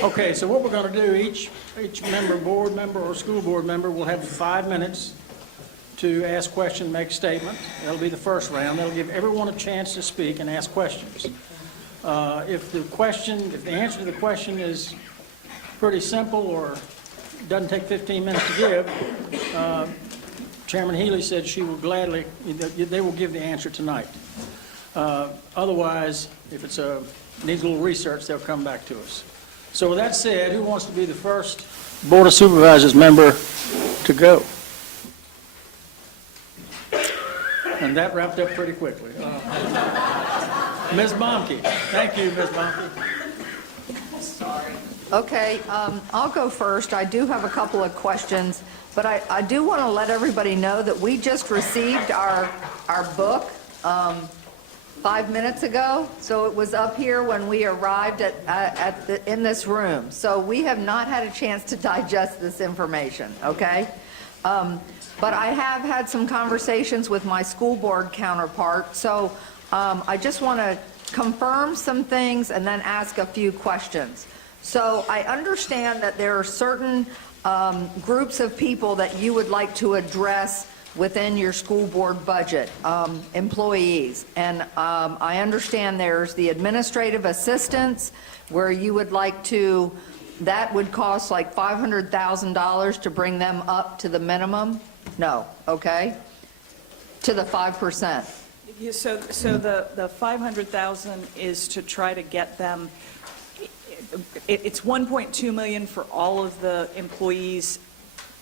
Okay, so what we're going to do, each member, board member or school board member will have 5 minutes to ask questions, make statements. That'll be the first round. That'll give everyone a chance to speak and ask questions. If the answer to the question is pretty simple or doesn't take 15 minutes to give, Chairman Healy said she will gladly, they will give the answer tonight. Otherwise, if it's needs a little research, they'll come back to us. So with that said, who wants to be the first Board of Supervisors member to go? And that wrapped up pretty quickly. Ms. Bomke. Thank you, Ms. Bomke. Sorry. Okay, I'll go first. I do have a couple of questions, but I do want to let everybody know that we just received our book 5 minutes ago, so it was up here when we arrived in this room. So we have not had a chance to digest this information, okay? But I have had some conversations with my school board counterpart, so I just want to confirm some things and then ask a few questions. So I understand that there are certain groups of people that you would like to address within your school board budget, employees. And I understand there's the administrative assistants where you would like to, that would cost like $500,000 to bring them up to the minimum? No, okay? To the 5%. Yeah, so the 500,000 is to try to get them, it's 1.2 million for all of the employees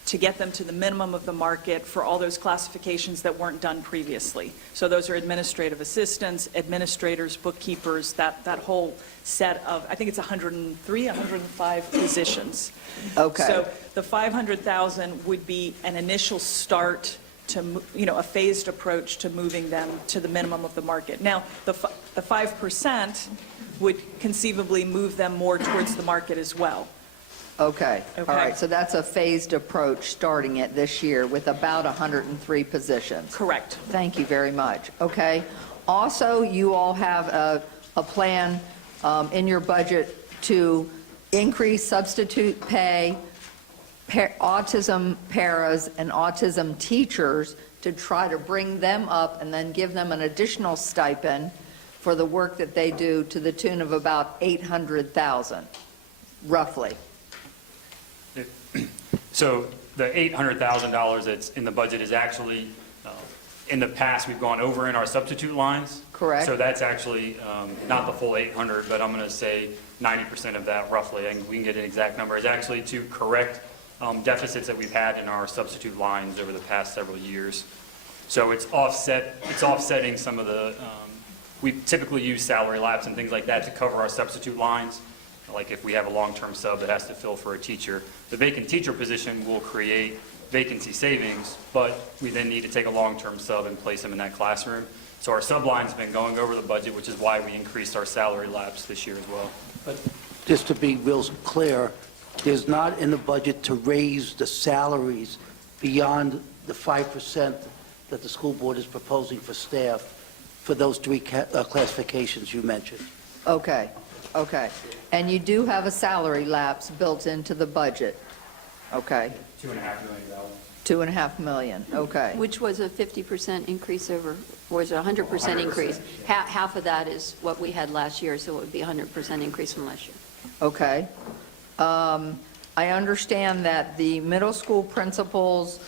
to get them to the minimum of the market for all those classifications that weren't done previously. So those are administrative assistants, administrators, bookkeepers, that whole set of, I think it's 103, 105 positions. Okay. So the 500,000 would be an initial start to, a phased approach to moving them to the minimum of the market. Now, the 5% would conceivably move them more towards the market as well. Okay, Okay. all right, so that's a phased approach starting it this year with about 103 positions. Correct. Thank you very much. Okay. Also, you all have a plan in your budget to increase substitute pay, autism paras, and autism teachers to try to bring them up and then give them an additional stipend for the work that they do to the tune of about $800,000, roughly. So the $800,000 that's in the budget is actually, in the past, we've gone over in our substitute lines. Correct. So that's actually not the full 800, but I'm going to say 90% of that roughly, and we can get an exact number, is actually to correct deficits that we've had in our substitute lines over the past several years. So it's offsetting some of the, we typically use salary laps and things like that to cover our substitute lines. Like if we have a long-term sub that has to fill for a teacher, the vacant teacher position will create vacancy savings, but we then need to take a long-term sub and place them in that classroom. So our subline's been going over the budget, which is why we increased our salary laps this year as well. But just to be real clear, there's not in the budget to raise the salaries beyond the 5% that the school board is proposing for staff for those three classifications you mentioned. Okay, okay. And you do have a salary lapse built into the budget? Okay. $2.5 million. $2.5 million, okay. Which was a 50% increase over, or was it a 100% increase? Half of that is what we had last year, so it would be a 100% increase from last year. Okay. I understand that the middle school principals,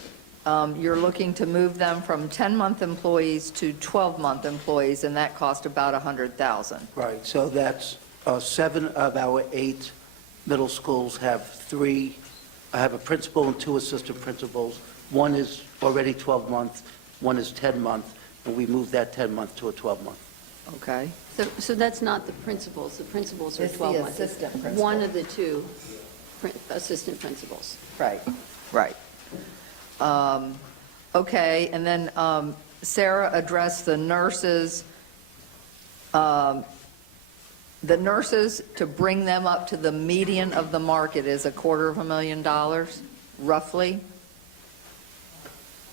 you're looking to move them from 10-month employees to 12-month employees, and that cost about $100,000. Right, so that's 7 of our 8 middle schools have a principal and 2 assistant principals. One is already 12-month, one is 10-month, and we moved that 10-month to a 12-month. Okay. So that's not the principals. The principals are It's the 12 months. assistant principals. One of the 2 assistant principals. Right, right. Okay, and then Sarah addressed the nurses. The nurses, to bring them up to the median of the market is $250,000, roughly?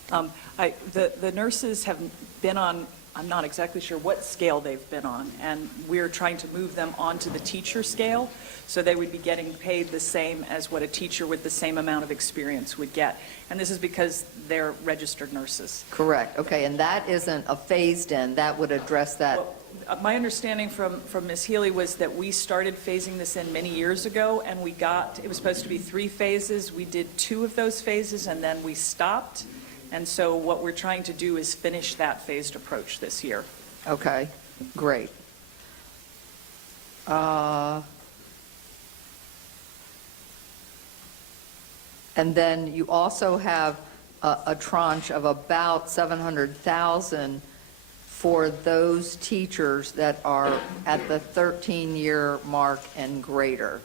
The nurses have been on I'm not exactly sure what scale they've been on, and we're trying to move them onto the teacher scale, so they would be getting paid the same as what a teacher with the same amount of experience would get. And this is because they're registered nurses. Correct, okay, and that isn't a phased-in, that would address that. Well, my understanding from Ms. Healy was that we started phasing this in many years ago, and it was supposed to be 3 phases. We did 2 of those phases, and then we stopped. And so what we're trying to do is finish that phased approach this year. Okay, great. And then you also have a tranche of about 700,000 for those teachers that are at the 13-year mark and greater.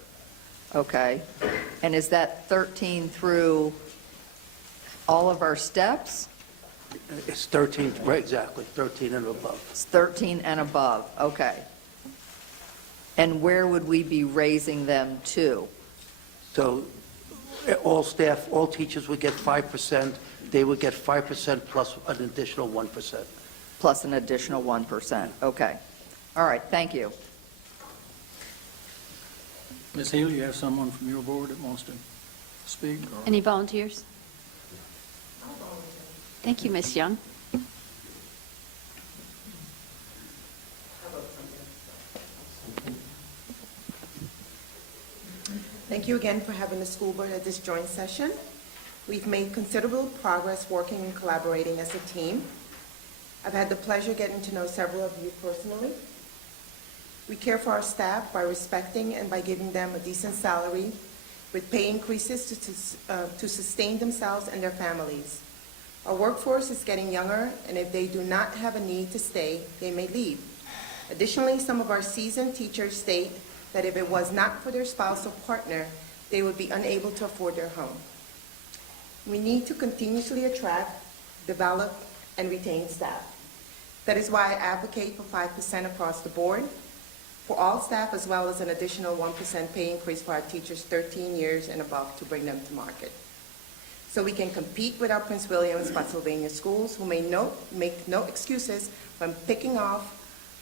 Okay? And is that 13 through all of our steps? It's 13, right, exactly, 13 and above. It's 13 and above, okay. And where would we be raising them to? So all staff, all teachers would get 5%. They would get 5% plus an additional 1%. Plus an additional 1%, okay. All right, thank you. Ms. Hill, you have someone from your board that wants to speak? Or- Any volunteers? Thank you, Ms. Young. Thank you again for having the school board at this joint session. We've made considerable progress working and collaborating as a team. I've had the pleasure getting to know several of you personally. We care for our staff by respecting and by giving them a decent salary with pay increases to sustain themselves and their families. Our workforce is getting younger, and if they do not have a need to stay, they may leave. Additionally, some of our seasoned teachers state that if it was not for their spouse or partner, they would be unable to afford their home. We need to continuously attract, develop, and retain staff. That is why I advocate for 5% across the board for all staff, as well as an additional 1% pay increase for our teachers 13 years and above to bring them to market. So we can compete with our Prince William, Spotsylvania schools, who make no excuses when picking off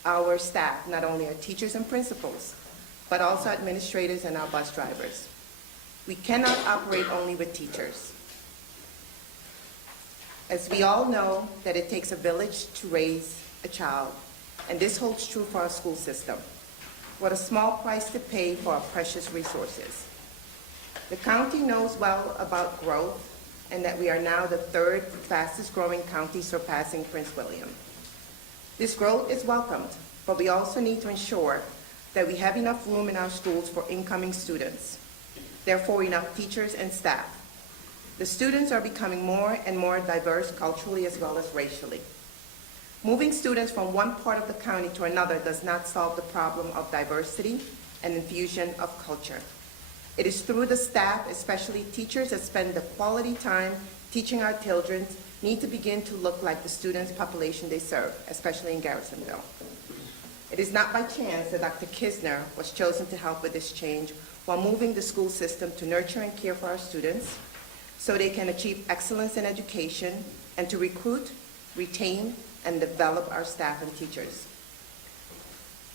our staff, not only our teachers and principals, but also administrators and our bus drivers. We cannot operate only with teachers. As we all know that it takes a village to raise a child, and this holds true for our school system. What a small price to pay for our precious resources. The county knows well about growth, and that we are now the 3rd fastest growing county, surpassing Prince William. This growth is welcomed, but we also need to ensure that we have enough room in our schools for incoming students, therefore enough teachers and staff. The students are becoming more and more diverse culturally as well as racially. Moving students from one part of the county to another does not solve the problem of diversity and infusion of culture. It is through the staff, especially teachers that spend the quality time teaching our children, need to begin to look like the students' population they serve, especially in Garrisonville. It is not by chance that Dr. Kisner was chosen to help with this change while moving the school system to nurture and care for our students so they can achieve excellence in education and to recruit, retain, and develop our staff and teachers.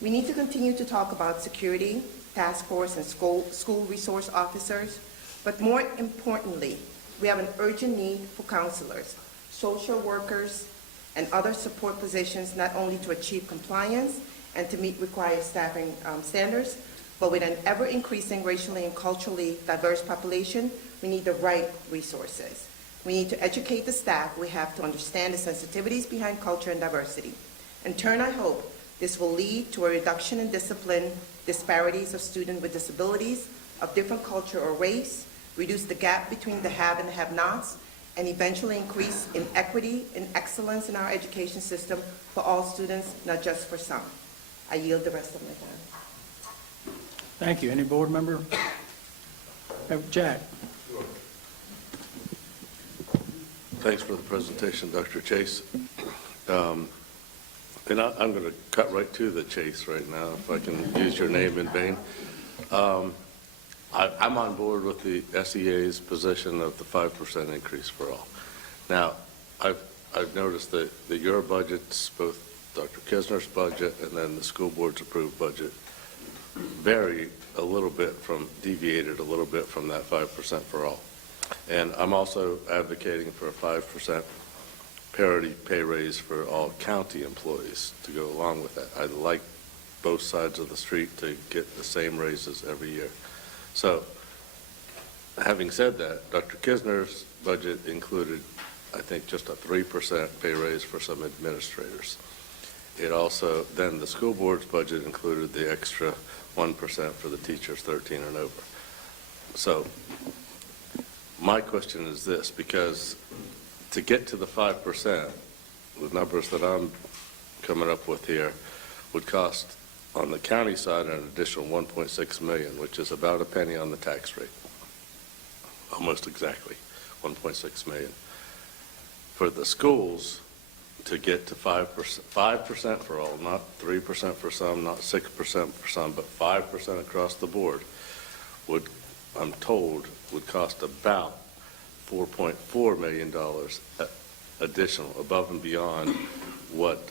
We need to continue to talk about security, task force, and school resource officers, but more importantly, we have an urgent need for counselors, social workers, and other support positions, not only to achieve compliance and to meet required staffing standards, but with an ever-increasing racially and culturally diverse population, we need the right resources. We need to educate the staff. We have to understand the sensitivities behind culture and diversity. In turn, I hope this will lead to a reduction in discipline disparities of students with disabilities of different culture or race, reduce the gap between the have and the have-nots, and eventually increase in equity and excellence in our education system for all students, not just for some. I yield the rest of my time. Thank you. Any board member? Jack? Thanks for the presentation, Dr. Chase. And I'm going to cut right to the chase right now, if I can use your name in vain. I'm on board with the SEA's position of the 5% increase for all. Now, I've noticed that your budget's both Dr. Kisner's budget and then the school board's approved budget vary a little bit deviated a little bit from that 5% for all. And I'm also advocating for a 5% parity pay raise for all county employees to go along with that. I'd like both sides of the street to get the same raises every year. So, having said that, Dr. Kisner's budget included, I think, just a 3% pay raise for some administrators. It also, then the school board's budget included the extra 1% for the teachers 13 and over. So, my question is this, because to get to the 5%, the numbers that I'm coming up with here would cost on the county side an additional $1.6 million, which is about a penny on the tax rate. Almost exactly, $1.6 million. For the schools, to get to 5% for all, not 3% for some, not 6% for some, but 5% across the board, would, I'm told, would cost about $4.4 million additional, above and beyond what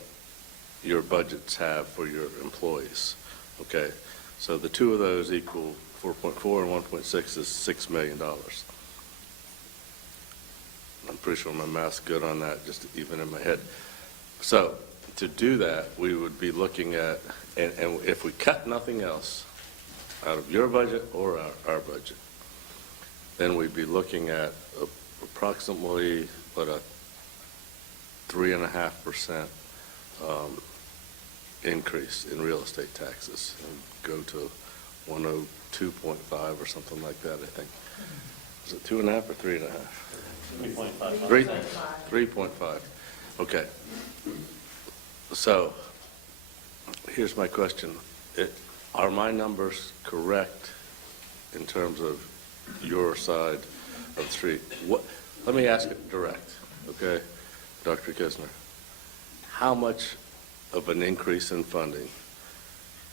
your budgets have for your employees, okay? So the two of those equal 4.4 and 1.6 is $6 million. I'm pretty sure my math's good on that, just even in my head. So to do that, we would be looking at, and if we cut nothing else out of your budget or our budget, then we'd be looking at approximately, what, a 3.5% increase in real estate taxes, and go to 102.5 or something like that, I think. Is it 2.5 or 3.5? 3.5. 3.5. Okay. So, here's my question. Are my numbers correct in terms of your side of the street? Let me ask it direct, okay, Dr. Kisner. How much of an increase in funding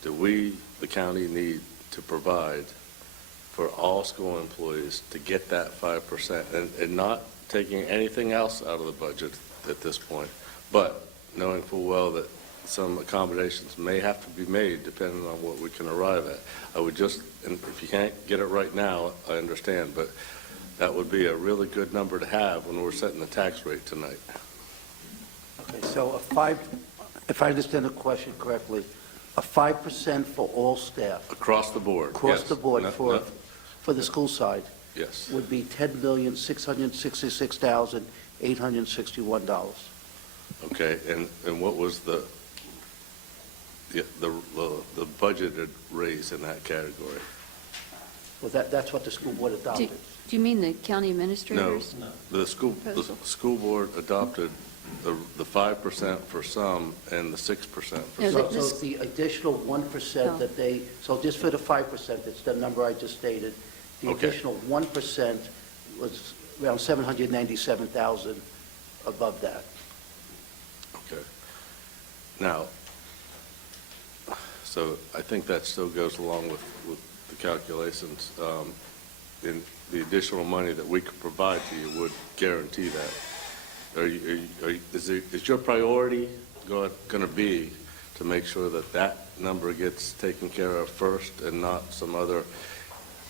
do we, the county, need to provide for all school employees to get that 5%, and not taking anything else out of the budget at this point, but knowing full well that some accommodations may have to be made depending on what we can arrive at. I would just, and if you can't get it right now, I understand, but that would be a really good number to have when we're setting the tax rate tonight. Okay, so if I understand the question correctly, a 5% for all staff, Across the board, across yes. the board No, for no, the school side, yes. would be $10,666,861. Okay, and what was the budgeted raise in that category? Well, that's what the school board Do adopted. do you mean the county No, administrators? the school board adopted the 5% for some and the 6% for No, some. the- So the additional 1% that they, so just for the 5%, it's the number I just stated, the Okay. additional 1% was around $797,000 above that. Okay. Now, so I think that still goes along with the calculations. In the additional money that we could provide to you would guarantee that. Is your priority going to be to make sure that that number gets taken care of first and not some other?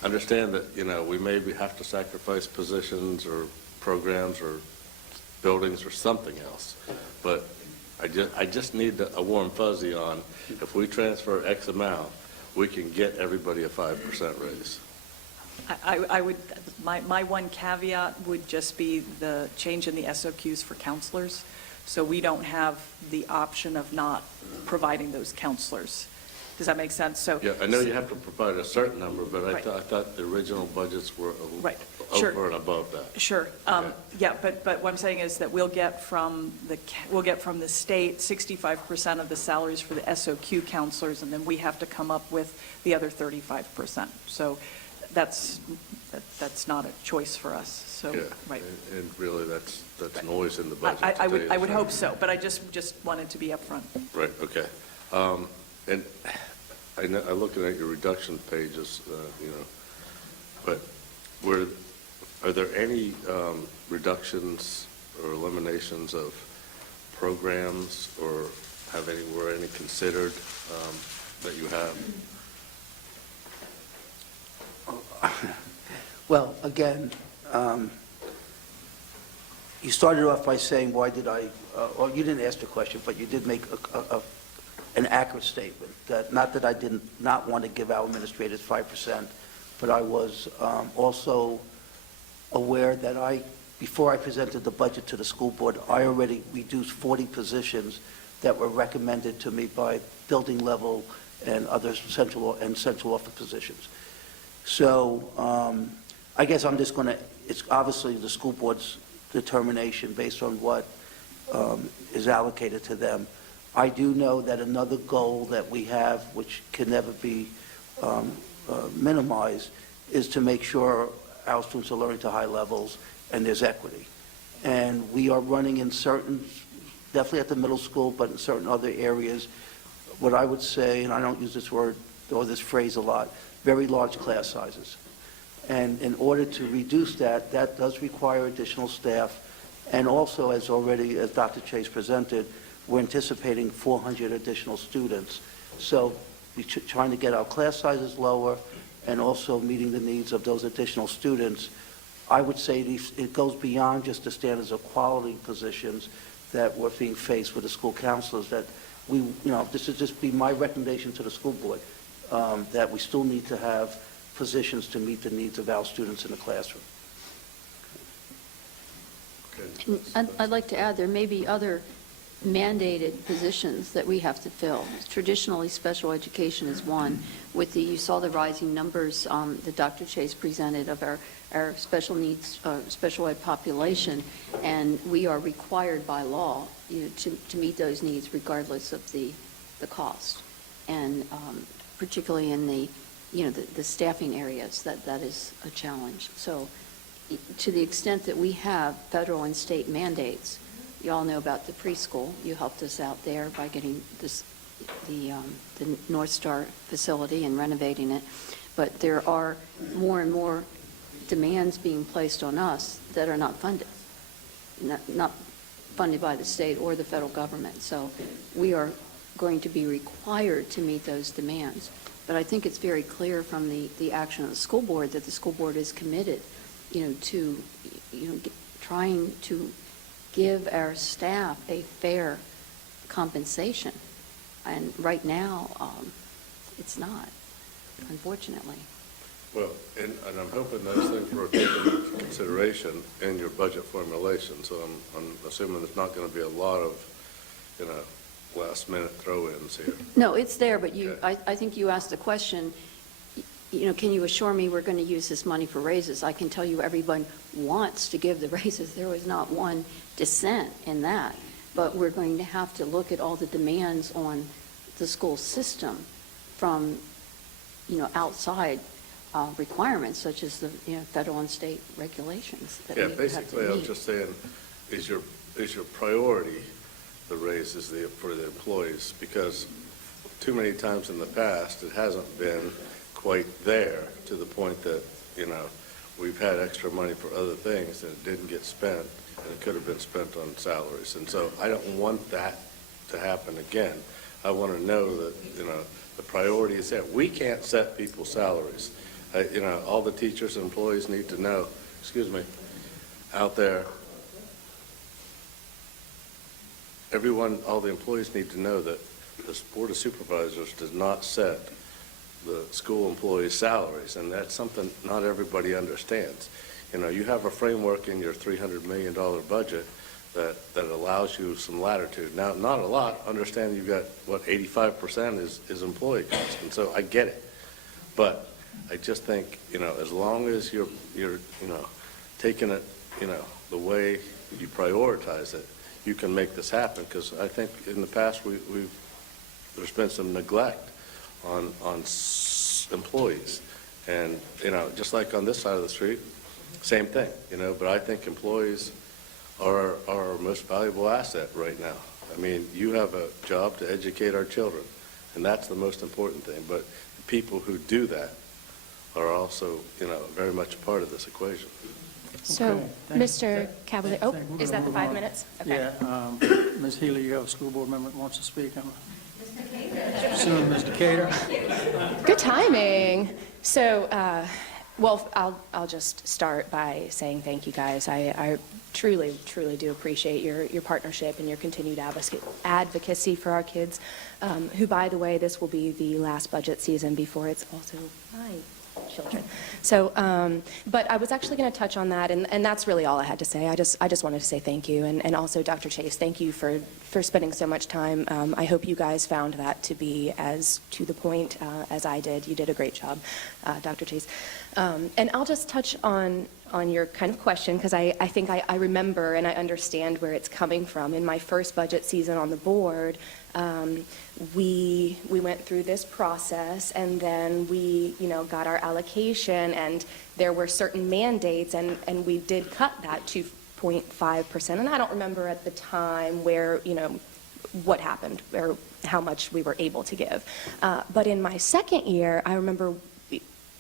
Understand that, we maybe have to sacrifice positions or programs or buildings or something else, but I just need a warm fuzzy on, if we transfer X amount, we can get everybody a 5% raise. I would, my one caveat would just be the change in the SOQs for counselors. So we don't have the option of not providing those counselors. Does that make sense? So Yeah, I know you have to provide a certain number, but I Right. thought the original budgets were Right. Sure. over and above that. Sure. Okay. Yeah, but what I'm saying is that we'll get from the state 65% of the salaries for the SOQ counselors, and then we have to come up with the other 35%. So that's not a choice for us, so, Yeah, right. and really, that's Right. noise in the budget. I to tell you would the hope truth. so, but I just wanted to be upfront. Right, okay. And I'm looking at your reduction pages, but are there any reductions or eliminations of programs or were any considered that you have? Well, again, you started off by saying, why did I, or you didn't ask the question, but you did make an accurate statement, that not that I did not want to give our administrators 5%, but I was also aware that before I presented the budget to the school board, I already reduced 40 positions that were recommended to me by building level and other central office positions. So I guess I'm just going to, it's obviously the school board's determination based on what is allocated to them. I do know that another goal that we have, which can never be minimized, is to make sure our students are learning to high levels and there's equity. And we are running in certain, definitely at the middle school, but in certain other areas, what I would say, and I don't use this word or this phrase a lot, very large class sizes. And in order to reduce that, that does require additional staff. And also, as Dr. Chase presented, we're anticipating 400 additional students. So we're trying to get our class sizes lower and also meeting the needs of those additional students. I would say it goes beyond just the standards of quality positions that we're being faced with the school counselors, that this would just be my recommendation to the school board, that we still need to have positions to meet the needs of our students in the classroom. And I'd like to add, there may be other mandated positions that we have to fill. Traditionally, special education is one. You saw the rising numbers that Dr. Chase presented of our special needs, special ed population, and we are required by law to meet those needs regardless of the cost. And particularly in the staffing areas, that is a challenge. So to the extent that we have federal and state mandates, you all know about the preschool. You helped us out there by getting the North Star facility and renovating it. But there are more and more demands being placed on us that are not funded, not funded by the state or the federal government. So we are going to be required to meet those demands. But I think it's very clear from the action of the school board that the school board is committed, to trying to give our staff a fair compensation. And right now, it's not, unfortunately. Well, and I'm hoping those things were taken into consideration in your budget formulation, so I'm assuming there's not going to be a lot of, last-minute throw-ins here. No, it's there, but Okay. I think you asked the question, can you assure me we're going to use this money for raises? I can tell you everyone wants to give the raises. There was not one dissent in that. But we're going to have to look at all the demands on the school system from, outside requirements, such as the federal and state regulations that we have to Basically, I'm meet. just saying, is your priority the raises for the employees? Because too many times in the past, it hasn't been quite there to the point that, we've had extra money for other things and it didn't get spent, and it could have been spent on salaries. And so I don't want that to happen again. I want to know that, the priority is that we can't set people's salaries. All the teachers and employees need to know, out there, all the employees need to know that the Board of Supervisors does not set the school employees' salaries, and that's something not everybody understands. You have a framework in your $300 million budget that allows you some latitude. Now, not a lot. Understand you've got, 85% is employee cost, and so I get it. But I just think, as long as you're taking it, the way you prioritize it, you can make this happen, because I think in the past there's been some neglect on employees. And, just like on this side of the street, same thing, but I think employees are our most valuable asset right now. I mean, you have a job to educate our children, and that's the most important thing. But the people who do that are also, very much a part of this equation. So, Okay, thank- Mr. Cavalier, thank- is that the 5 minutes? Okay. Yeah, Ms. Healy, you have a school board member that wants to speak. I'm assuming Mr. Cater. Good timing. So, well, I'll just start by saying thank you, guys. I truly, truly do appreciate your partnership and your continued advocacy for our kids, who, by the way, this will be the last budget season before it's also my children. So, but I was actually going to touch on that, and that's really all I had to say. I just wanted to say thank you, and also Dr. Chase, thank you for spending so much time. I hope you guys found that to be as to the point as I did. You did a great job, Dr. Chase. And I'll just touch on your kind of question, because I think I remember and I understand where it's coming from. In my first budget season on the board, we went through this process, and then we, got our allocation, and there were certain mandates, and we did cut that 2.5%. And I don't remember at the time where, what happened or how much we were able to give. But in my second year, I remember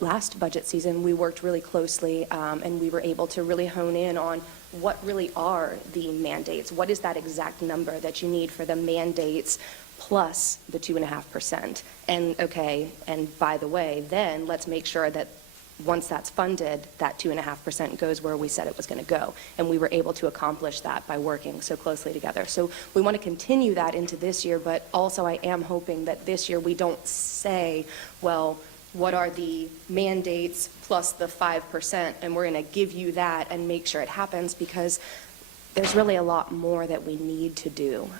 last budget season, we worked really closely, and we were able to really hone in on what really are the mandates. What is that exact number that you need for the mandates plus the 2.5%? And okay, and by the way, then let's make sure that once that's funded, that 2.5% goes where we said it was going to go. And we were able to accomplish that by working so closely together. So we want to continue that into this year, but also I am hoping that this year we don't say, well, what are the mandates plus the 5%, and we're going to give you that and make sure it happens, because there's really a lot more that we need to do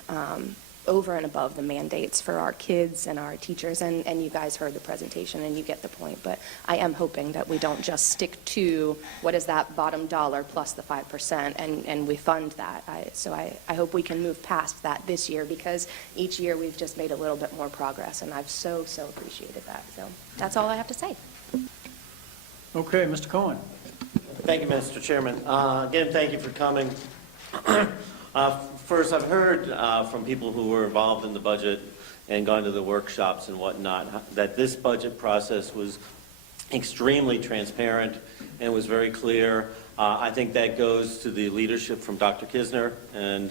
over and above the mandates for our kids and our teachers, and you guys heard the presentation and you get the point, but I am hoping that we don't just stick to what is that bottom dollar plus the 5% and we fund that. So I hope we can move past that this year, because each year we've just made a little bit more progress, and I've so appreciated that. So that's all I have to say. Okay, Mr. Cohen. Thank you, Mr. Chairman. Again, thank you for coming. First, I've heard from people who were involved in the budget and gone to the workshops and whatnot, that this budget process was extremely transparent and was very clear. I think that goes to the leadership from Dr. Kisner and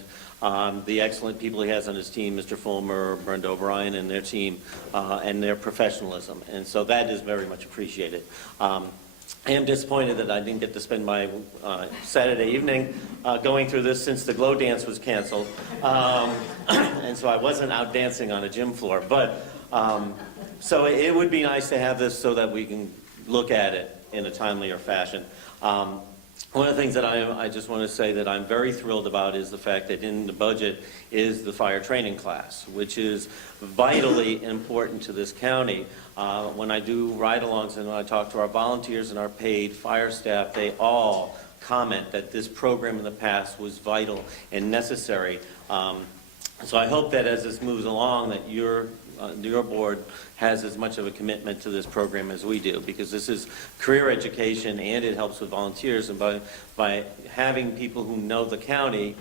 the excellent people he has on his team, Mr. Fulmer, Brenda O'Brien, and their team, and their professionalism. And so that is very much appreciated. I am disappointed that I didn't get to spend my Saturday evening going through this, since the glow dance was canceled. And so I wasn't out dancing on a gym floor. But so it would be nice to have this so that we can look at it in a timelier fashion. One of the things that I just want to say that I'm very thrilled about is the fact that in the budget is the fire training class, which is vitally important to this county. When I do ride-alongs and when I talk to our volunteers and our paid fire staff, they all comment that this program in the past was vital and necessary. So I hope that as this moves along, that your board has as much of a commitment to this program as we do, because this is career education and it helps with volunteers, and by having people who know the county,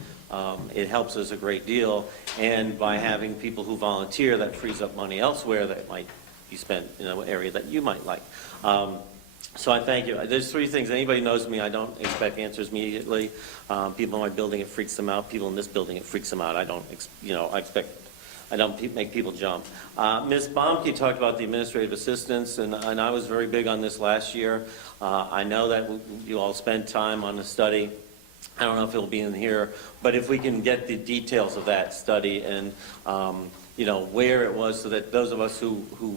it helps us a great deal, and by having people who volunteer, that frees up money elsewhere that might be spent in an area that you might like. So I thank you. There's three things. Anybody knows me, I don't expect answers immediately. People in my building, it freaks them out. People in this building, it freaks them out. I don't make people jump. Ms. Baumke talked about the administrative assistants, and I was very big on this last year. I know that you all spent time on the study. I don't know if it'll be in here, but if we can get the details of that study and where it was, so that those of us who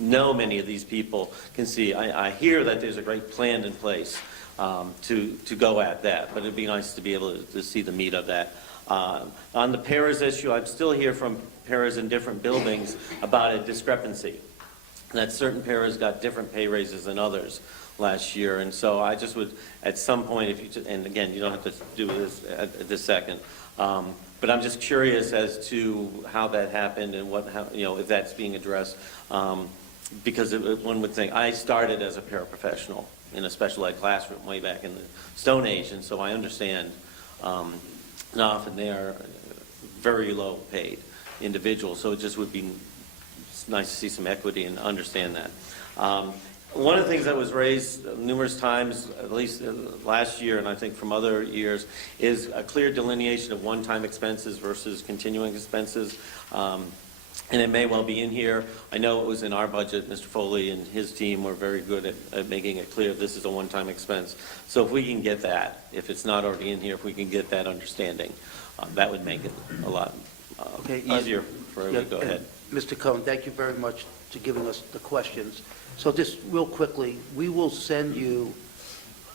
know many of these people can see. I hear that there's a great plan in place to go at that, but it'd be nice to be able to see the meat of that. On the paras issue, I'm still hear from paras in different buildings about a discrepancy, that certain paras got different pay raises than others last year. And so I just would, at some point, and again, you don't have to do this at this second, but I'm just curious as to how that happened and if that's being addressed. Because one would think, I started as a paraprofessional in a special ed classroom way back in the Stone Age, and so I understand often they are very low paid individuals, so it just would be nice to see some equity and understand that. One of the things that was raised numerous times, at least last year, and I think from other years, is a clear delineation of one-time expenses versus continuing expenses. And it may well be in here. I know it was in our budget. Mr. Foley and his team were very good at making it clear this is a one-time expense. So if we can get that, if it's not already in here, if we can get that understanding, that would make it a lot easier for everyone to go ahead. Mr. Cohen, thank you very much for giving us the questions. So just real quickly, we will send you,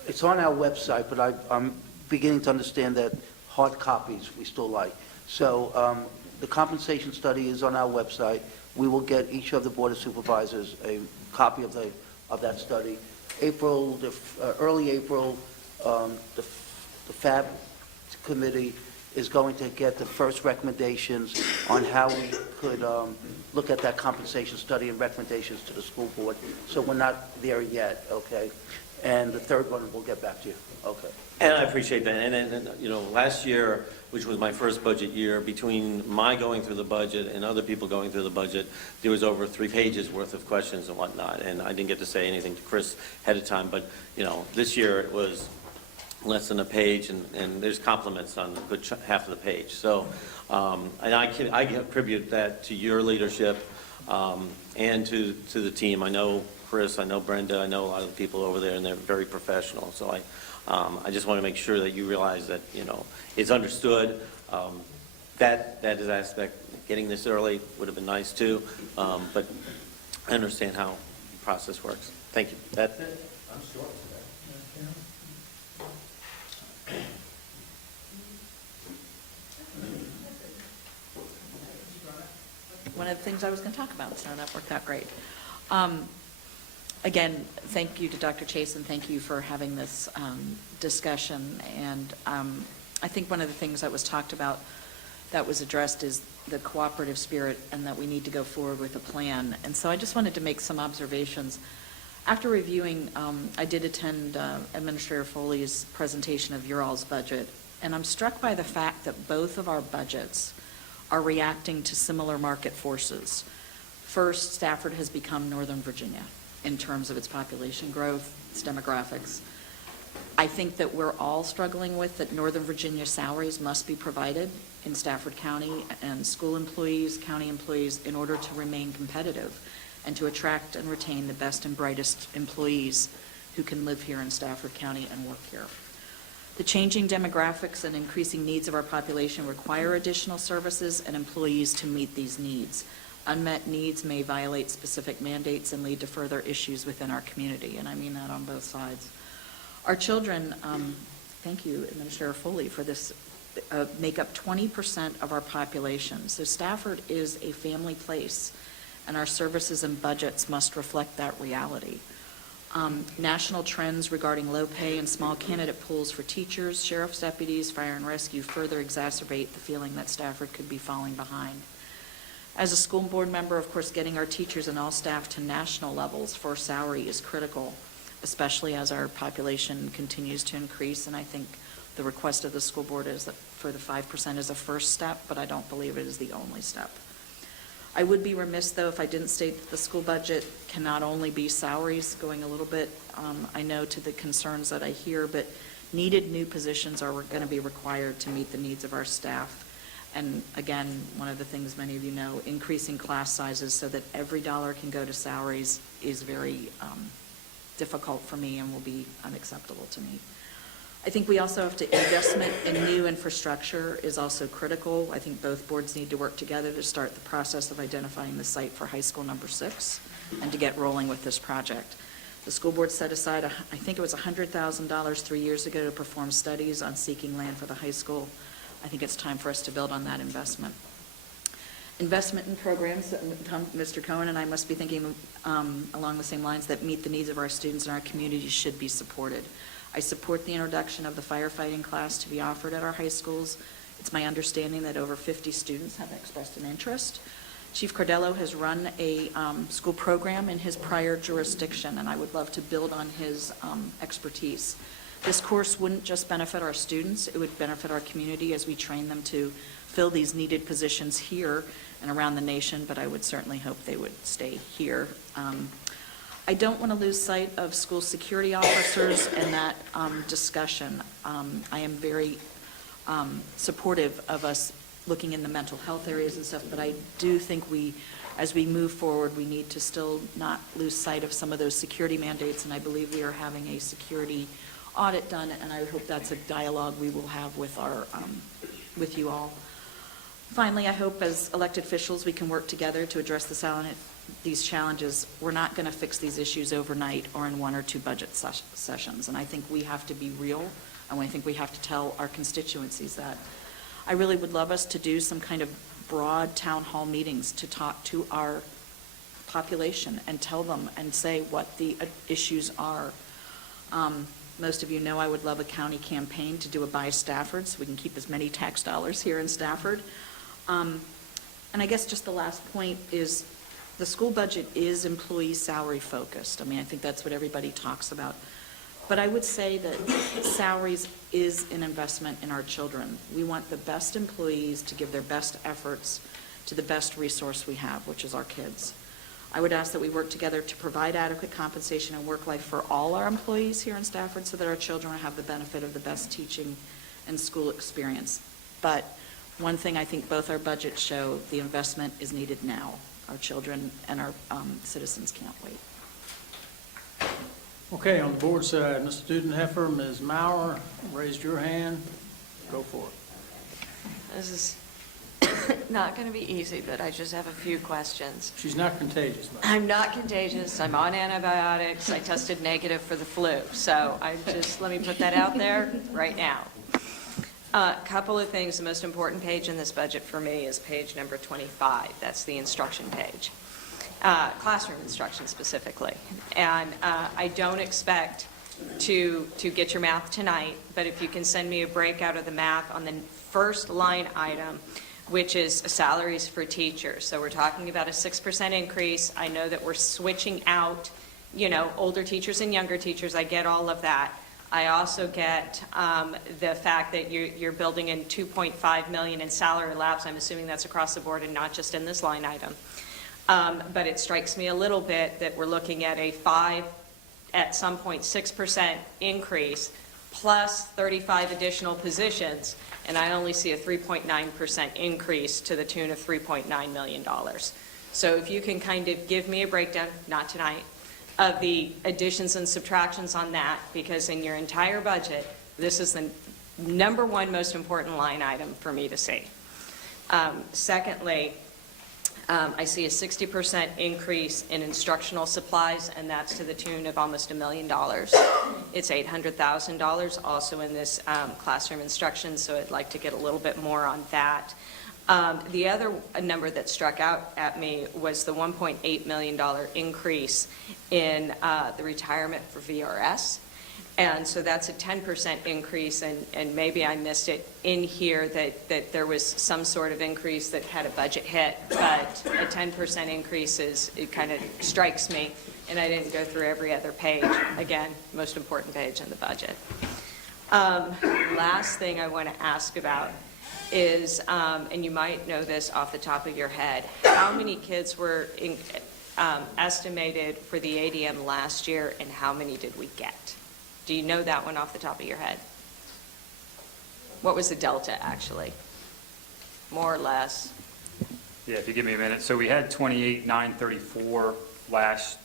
it's on our website, but I'm beginning to understand that hard copies we still like. So the compensation study is on our website. We will get each of the Board of Supervisors a copy of that study. Early April, the FAB committee is going to get the first recommendations on how we could look at that compensation study and recommendations to the school board. So we're not there yet, okay? And the third one, we'll get back to you, okay? And I appreciate that. And you know, last year, which was my first budget year, between my going through the budget and other people going through the budget, there was over 3 pages worth of questions and whatnot. And I didn't get to say anything to Chris ahead of time, but, you know, this year it was less than a page, and there's compliments on a good half of the page. So, and I attribute that to your leadership and to the team. I know Chris, I know Brenda, I know a lot of the people over there, and they're very professional. So I just want to make sure that you realize that, you know, it's understood. That is aspect, getting this early would have been nice too, but I understand how the process works. Thank you. That's it. I'm sure. One of the things I was going to talk about, so that worked out great. Again, thank you to Dr. Chase, and thank you for having this discussion. And I think one of the things that was talked about that was addressed is the cooperative spirit, and that we need to go forward with a plan. And so I just wanted to make some observations. After reviewing, I did attend Administrator Foley's presentation of your all's budget, and I'm struck by the fact that both of our budgets are reacting to similar market forces. First, Stafford has become Northern Virginia in terms of its population growth, its demographics. I think that we're all struggling with that Northern Virginia salaries must be provided in Stafford County, and school employees, county employees, in order to remain competitive and to attract and retain the best and brightest employees who can live here in Stafford County and work here. The changing demographics and increasing needs of our population require additional services and employees to meet these needs. Unmet needs may violate specific mandates and lead to further issues within our community, and I mean that on both sides. Our children, thank you, Administrator Foley, for this, make up 20% of our population. So Stafford is a family place, and our services and budgets must reflect that reality. National trends regarding low pay and small candidate pools for teachers, sheriff's deputies, fire and rescue further exacerbate the feeling that Stafford could be falling behind. As a school board member, of course, getting our teachers and all staff to national levels for salary is critical, especially as our population continues to increase. And I think the request of the school board is that for the 5% is a first step, but I don't believe it is the only step. I would be remiss, though, if I didn't state that the school budget can not only be salaries, going a little bit, I know, to the concerns that I hear, but needed new positions are going to be required to meet the needs of our staff. And again, one of the things many of you know, increasing class sizes so that every dollar can go to salaries is very difficult for me and will be unacceptable to me. I think we also have to, investment in new infrastructure is also critical. I think both boards need to work together to start the process of identifying the site for high school number 6 and to get rolling with this project. The school board set aside, I think it was $100,000 3 years ago to perform studies on seeking land for the high school. I think it's time for us to build on that investment. Investment in programs that Mr. Cohen and I must be thinking along the same lines that meet the needs of our students and our communities should be supported. I support the introduction of the firefighting class to be offered at our high schools. It's my understanding that over 50 students have expressed an interest. Chief Cardello has run a school program in his prior jurisdiction, and I would love to build on his expertise. This course wouldn't just benefit our students, it would benefit our community as we train them to fill these needed positions here and around the nation, but I would certainly hope they would stay here. I don't want to lose sight of school security officers and that discussion. I am very supportive of us looking in the mental health areas and stuff, but I do think as we move forward, we need to still not lose sight of some of those security mandates, and I believe we are having a security audit done, and I hope that's a dialogue we will have with with you all. Finally, I hope as elected officials, we can work together to address these challenges. We're not going to fix these issues overnight or in 1 or 2 budget sessions, and I think we have to be real, and I think we have to tell our constituencies that. I really would love us to do some kind of broad town hall meetings to talk to our population and tell them and say what the issues are. Most of you know I would love a county campaign to do a Buy Stafford so we can keep as many tax dollars here in Stafford. And I guess just the last point is the school budget is employee salary focused. I mean, I think that's what everybody talks about. But I would say that salaries is an investment in our children. We want the best employees to give their best efforts to the best resource we have, which is our kids. I would ask that we work together to provide adequate compensation and work life for all our employees here in Stafford so that our children have the benefit of the best teaching and school experience. But one thing I think both our budgets show, the investment is needed now. Our children and our citizens can't wait. Okay, on the board side, Mr. Dudenheffer, Ms. Maurer, raised your hand. Go for it. This is not going to be easy, but I just have a few questions. She's not contagious, by the way. I'm not contagious. I'm on antibiotics. I tested negative for the flu. So let me put that out there right now. A couple of things. The most important page in this budget for me is page number 25. That's the instruction page. Classroom instruction specifically. And I don't expect to get your math tonight, but if you can send me a breakout of the math on the first line item, which is salaries for teachers. So we're talking about a 6% increase. I know that we're switching out, older teachers and younger teachers. I get all of that. I also get the fact that you're building in $2.5 million in salary lapse. I'm assuming that's across the board and not just in this line item. But it strikes me a little bit that we're looking at a at some point 6% increase plus 35 additional positions, and I only see a 3.9% increase to the tune of $3.9 million. So if you can kind of give me a breakdown, not tonight, of the additions and subtractions on that, because in your entire budget, this is the number one most important line item for me to see. Secondly, I see a 60% increase in instructional supplies, and that's to the tune of almost $1 million. It's $800,000 also in this classroom instruction, so I'd like to get a little bit more on that. The other number that struck out at me was the $1.8 million increase in the retirement for VRS. And so that's a 10% increase, and maybe I missed it in here that there was some sort of increase that had a budget hit, but a 10% increase it kind of strikes me, and I didn't go through every other page. Again, most important page in the budget. Last thing I want to ask about is, and you might know this off the top of your head, how many kids were estimated for the ADM last year, and how many did we get? Do you know that one off the top of your head? What was the delta, actually? More or less? Yeah, if you give me a minute. So we had 28,934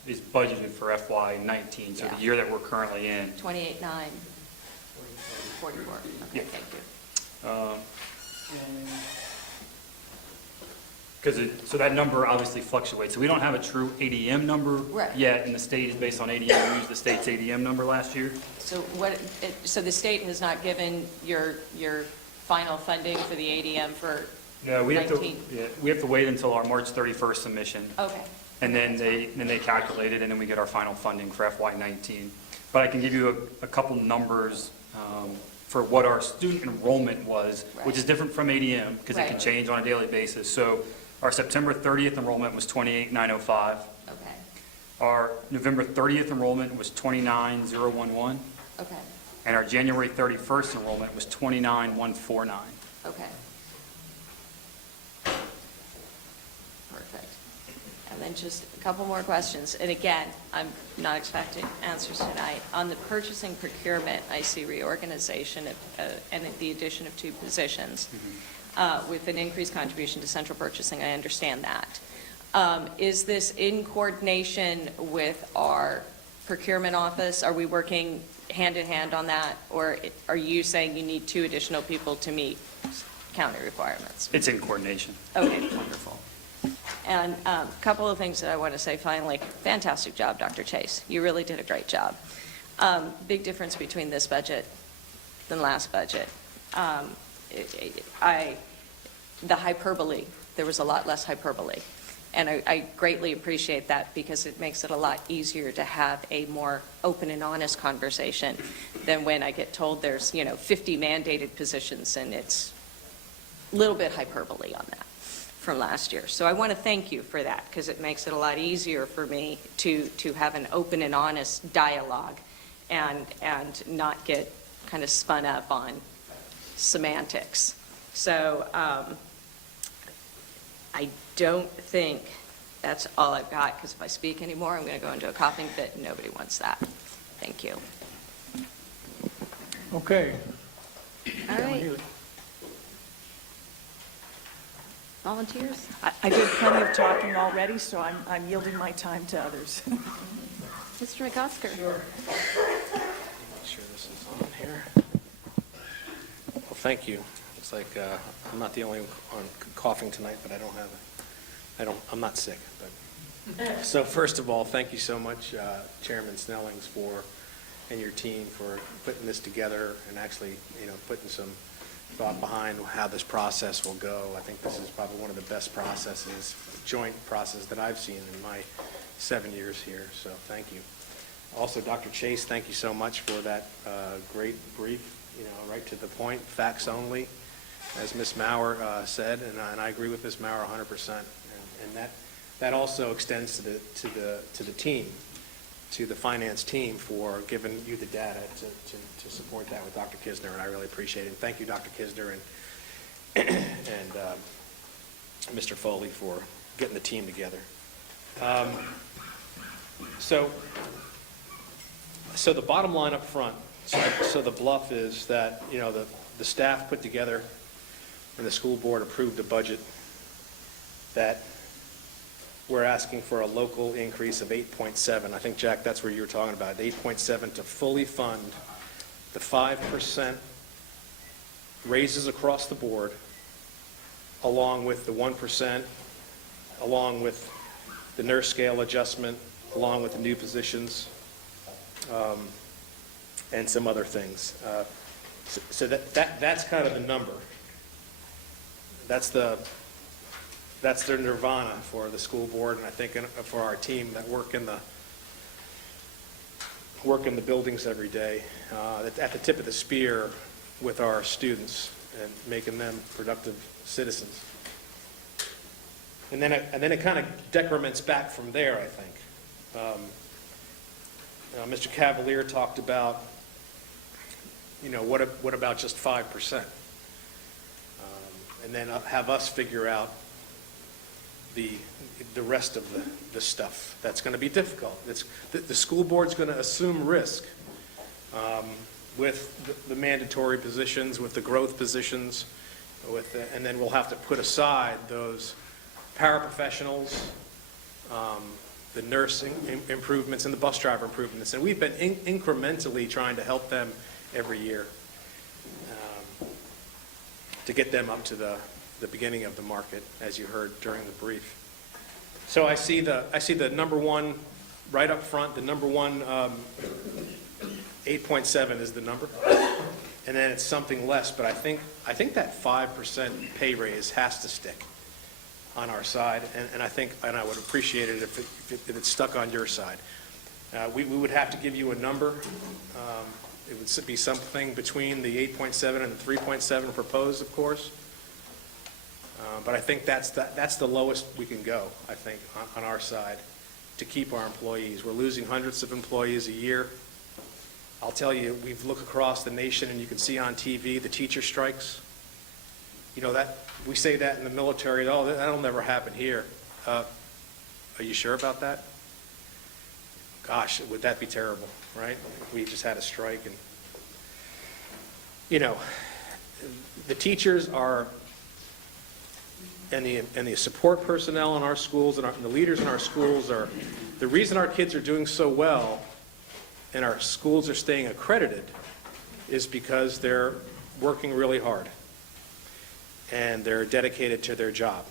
is budgeted for FY19, so Yeah. the year that we're currently in. 28,944. 44. Okay, Yeah. thank you. So that number obviously fluctuates. So we don't have a true ADM number Right. yet, and the state is based on ADM. We used the state's ADM number last year. So so the state has not given your final funding for the ADM for No, we have to, 19? we have to wait until our March 31st submission. Okay. And then they calculate it, and then we get our final funding for FY19. But I can give you a couple numbers for what our student enrollment was, which is different from ADM, because it can Right. change on a daily basis. So our September 30th enrollment was 28,905. Okay. Our November 30th enrollment was 29,011. Okay. And our January 31st enrollment was 29,149. Okay. Perfect. And And just a couple more questions. And again, I'm not expecting answers tonight. On the purchasing procurement, I see reorganization and the addition of 2 positions with an increased contribution to central purchasing. I understand that. Is this in coordination with our procurement office? Are we working hand in hand on that? Or are you saying you need 2 additional people to meet county requirements? It's in coordination. Okay, wonderful. And a couple of things that I want to say finally. Fantastic job, Dr. Chase. You really did a great job. Big difference between this budget than last budget. The hyperbole, there was a lot less hyperbole. And I greatly appreciate that because it makes it a lot easier to have a more open and honest conversation than when I get told there's, 50 mandated positions and it's a little bit hyperbole on that from last year. So I want to thank you for that because it makes it a lot easier for me to have an open and honest dialogue and not get kind of spun up on semantics. So I don't think that's all I've got because if I speak anymore, I'm going to go into a coughing fit and nobody wants that. Thank you. Okay. All right. Volunteers? I did plenty of talking already, so I'm yielding my time to others. Mr. McOsker? Make sure this is on here. Well, thank you. It's like I'm not the only one coughing tonight, but I'm not sick. But so first of all, thank you so much, Chairman Snellings, and your team for putting this together and actually, putting some thought behind how this process will go. I think this is probably one of the best processes, joint process that I've seen in my 7 years here. So thank you. Also, Dr. Chase, thank you so much for that great brief, right to the point, facts only, as Ms. Maurer said, and I agree with Ms. Maurer 100%. And that also extends to the team, to the finance team for giving you the data to support that with Dr. Kisner, and I really appreciate it. And thank you, Dr. Kisner and Mr. Foley for getting the team together. So the bottom line up front, so the bluff is that, the staff put together and the school board approved a budget that we're asking for a local increase of 8.7. I think, Jack, that's where you were talking about, 8.7 to fully fund the 5% raises across the board, along with the 1%, along with the nurse scale adjustment, along with the new positions, and some other things. So that's kind of the number. That's their nirvana for the school board, and I think for our team that work in the buildings every day, at the tip of the spear with our students and making them productive citizens. And then it kind of decrements back from there, I think. Mr. Cavalier talked about, what about just 5%? And then have us figure out the rest of the stuff. That's going to be difficult. The school board's going to assume risk with the mandatory positions, with the growth positions, and then we'll have to put aside those paraprofessionals, the nursing improvements, and the bus driver improvements. And we've been incrementally trying to help them every year to get them up to the beginning of the market, as you heard during the brief. So I see the number one right up front. The number one 8.7 is the number, and then it's something less. But I think that 5% pay raise has to stick on our side, and I would appreciate it if it's stuck on your side. We would have to give you a number. It would be something between the 8.7 and the 3.7 proposed, of course. But I think that's the lowest we can go, I think, on our side to keep our employees. We're losing hundreds of employees a year. I'll tell you, we've looked across the nation, and you can see on TV the teacher strikes. That we say that in the military, that'll never happen here. Are you sure about that? Gosh, would that be terrible, right? We just had a strike and, the teachers are, and the support personnel in our schools and the leaders in our schools are, the reason our kids are doing so well and our schools are staying accredited is because they're working really hard and they're dedicated to their job.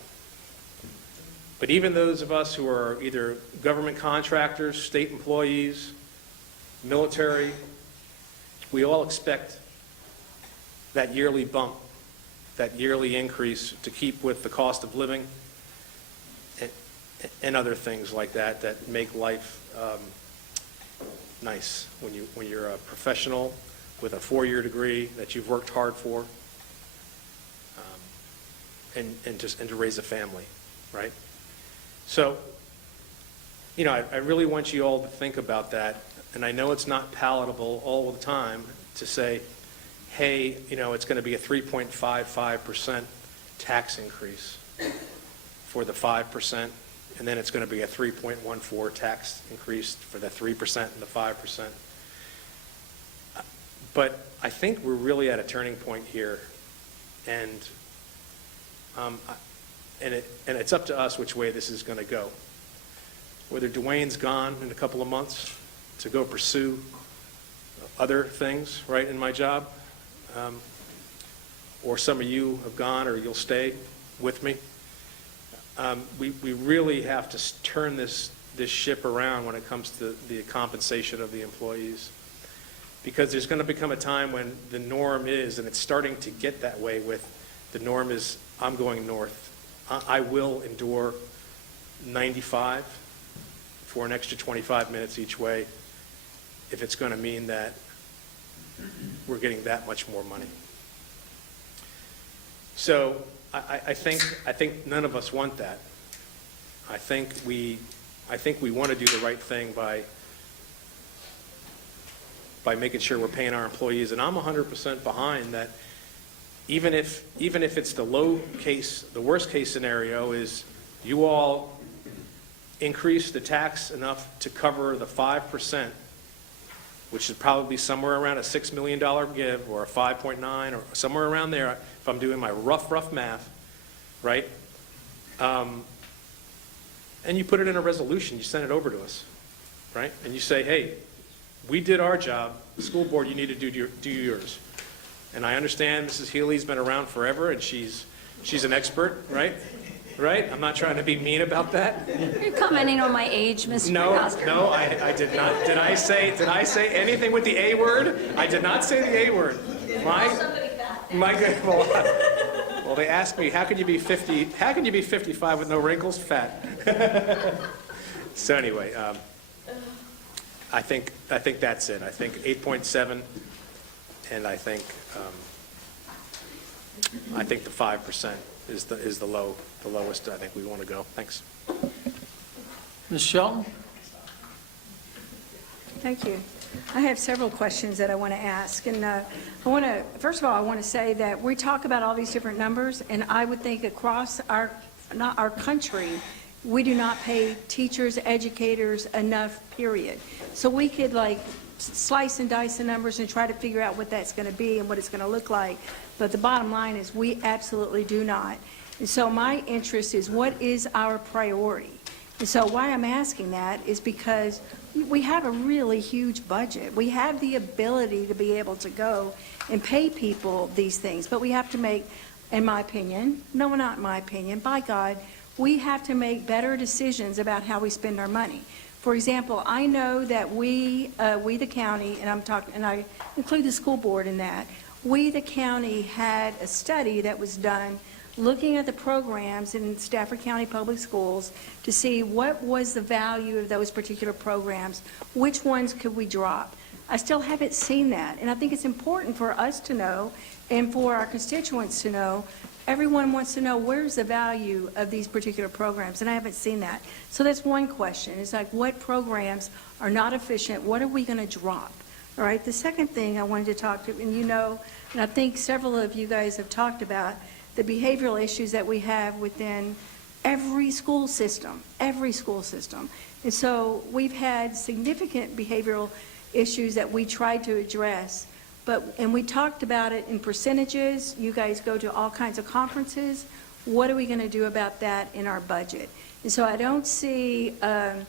But even those of us who are either government contractors, state employees, military, we all expect that yearly bump, that yearly increase to keep with the cost of living and other things like that that make life nice when you're a professional with a 4-year degree that you've worked hard for, and to raise a family, right? So, I really want you all to think about that, and I know it's not palatable all the time to say, hey, it's going to be a 3.55% tax increase for the 5%, and then it's going to be a 3.14 tax increase for the 3% and the 5%. But I think we're really at a turning point here, and it's up to us which way this is going to go. Whether Dwayne's gone in a couple of months to go pursue other things, right, in my job, or some of you have gone or you'll stay with me. We really have to turn this ship around when it comes to the compensation of the employees. Because there's going to become a time when the norm is, and it's starting to get that way with, the norm is, I'm going north. I will endure 95 for an extra 25 minutes each way if it's going to mean that we're getting that much more money. So I think none of us want that. I think we want to do the right thing by making sure we're paying our employees, and I'm 100% behind that. Even if it's the worst case scenario is you all increase the tax enough to cover the 5%, which is probably somewhere around a $6 million give, or a 5.9, or somewhere around there, if I'm doing my rough math, right? And you put it in a resolution, you send it over to us, right? And you say, hey, we did our job, the school board, you need to do yours. And I understand Mrs. Healy's been around forever, and she's an expert, right? Right? I'm not trying to be mean about that. You're commenting on my age, Mr. McCosker. No, I did not. Did I say anything with the A word? I did not say the A word. Well, they asked me, how can you be 50? How can you be 55 with no wrinkles? Fat. So anyway, I think that's it. I think 8.7, and I think the 5% is the lowest I think we want to go. Thanks. Ms. Shelton? Thank you. I have several questions that I want to ask, and first of all, I want to say that we talk about all these different numbers, and I would think across our country, we do not pay teachers, educators enough, period. So we could slice and dice the numbers and try to figure out what that's going to be and what it's going to look like, but the bottom line is we absolutely do not. And so my interest is, what is our priority? And so why I'm asking that is because we have a really huge budget. We have the ability to be able to go and pay people these things, but we have to make, in my opinion, no, not in my opinion, by God, we have to make better decisions about how we spend our money. For example, I know that we the county, and I include the school board in that, we the county had a study that was done looking at the programs in Stafford County Public Schools to see what was the value of those particular programs, which ones could we drop. I still haven't seen that, and I think it's important for us to know and for our constituents to know. Everyone wants to know, where's the value of these particular programs, and I haven't seen that. So that's one question. It's what programs are not efficient? What are we going to drop? All right, the second thing I wanted to talk to, and and I think several of you guys have talked about the behavioral issues that we have within every school system, every school system. And so we've had significant behavioral issues that we tried to address, and we talked about it in percentages. You guys go to all kinds of conferences. What are we going to do about that in our budget? And so I don't see, and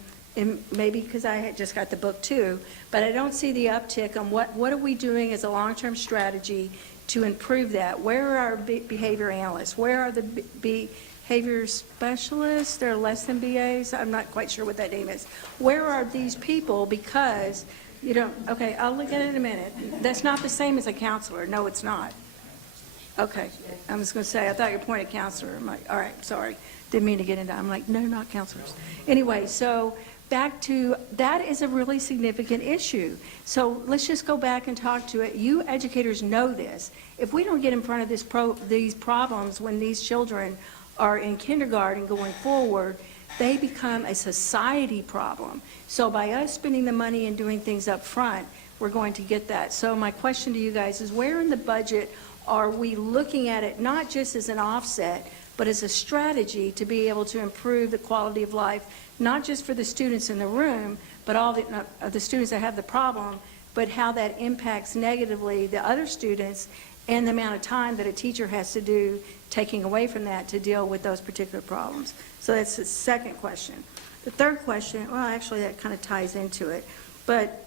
maybe because I had just got the book too, but I don't see the uptick on what are we doing as a long-term strategy to improve that? Where are our behavior analysts? Where are the behavior specialists? They're less than BAs. I'm not quite sure what that name is. Where are these people? Because you don't, okay, I'll look at it in a minute. That's not the same as a counselor. No, it's not. Okay, I was going to say, I thought you were appointed counselor. I'm like, all right, sorry. Didn't mean to get into, I'm like, no, not counselors. Anyway, so back to, that is a really significant issue. So let's just go back and talk to it. You educators know this. If we don't get in front of these problems when these children are in kindergarten going forward, they become a society problem. So by us spending the money and doing things up front, we're going to get that. So my question to you guys is, where in the budget are we looking at it not just as an offset, but as a strategy to be able to improve the quality of life, not just for the students in the room, but all the students that have the problem, but how that impacts negatively the other students and the amount of time that a teacher has to do taking away from that to deal with those particular problems. So that's the second question. The third question, well, actually that kind of ties into it, but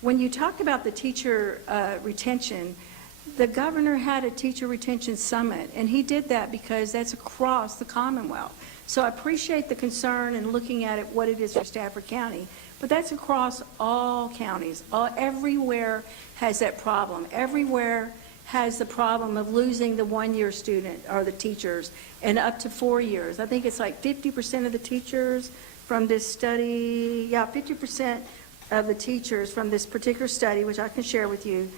when you talked about the teacher retention, the governor had a teacher retention summit, and he did that because that's across the Commonwealth. So I appreciate the concern and looking at it, what it is for Stafford County, but that's across all counties. Everywhere has that problem. Everywhere has the problem of losing the one-year student or the teachers, and up to 4 years. I think it's like 50% of the teachers from this study, 50% of the teachers from this particular study, which I can share with you,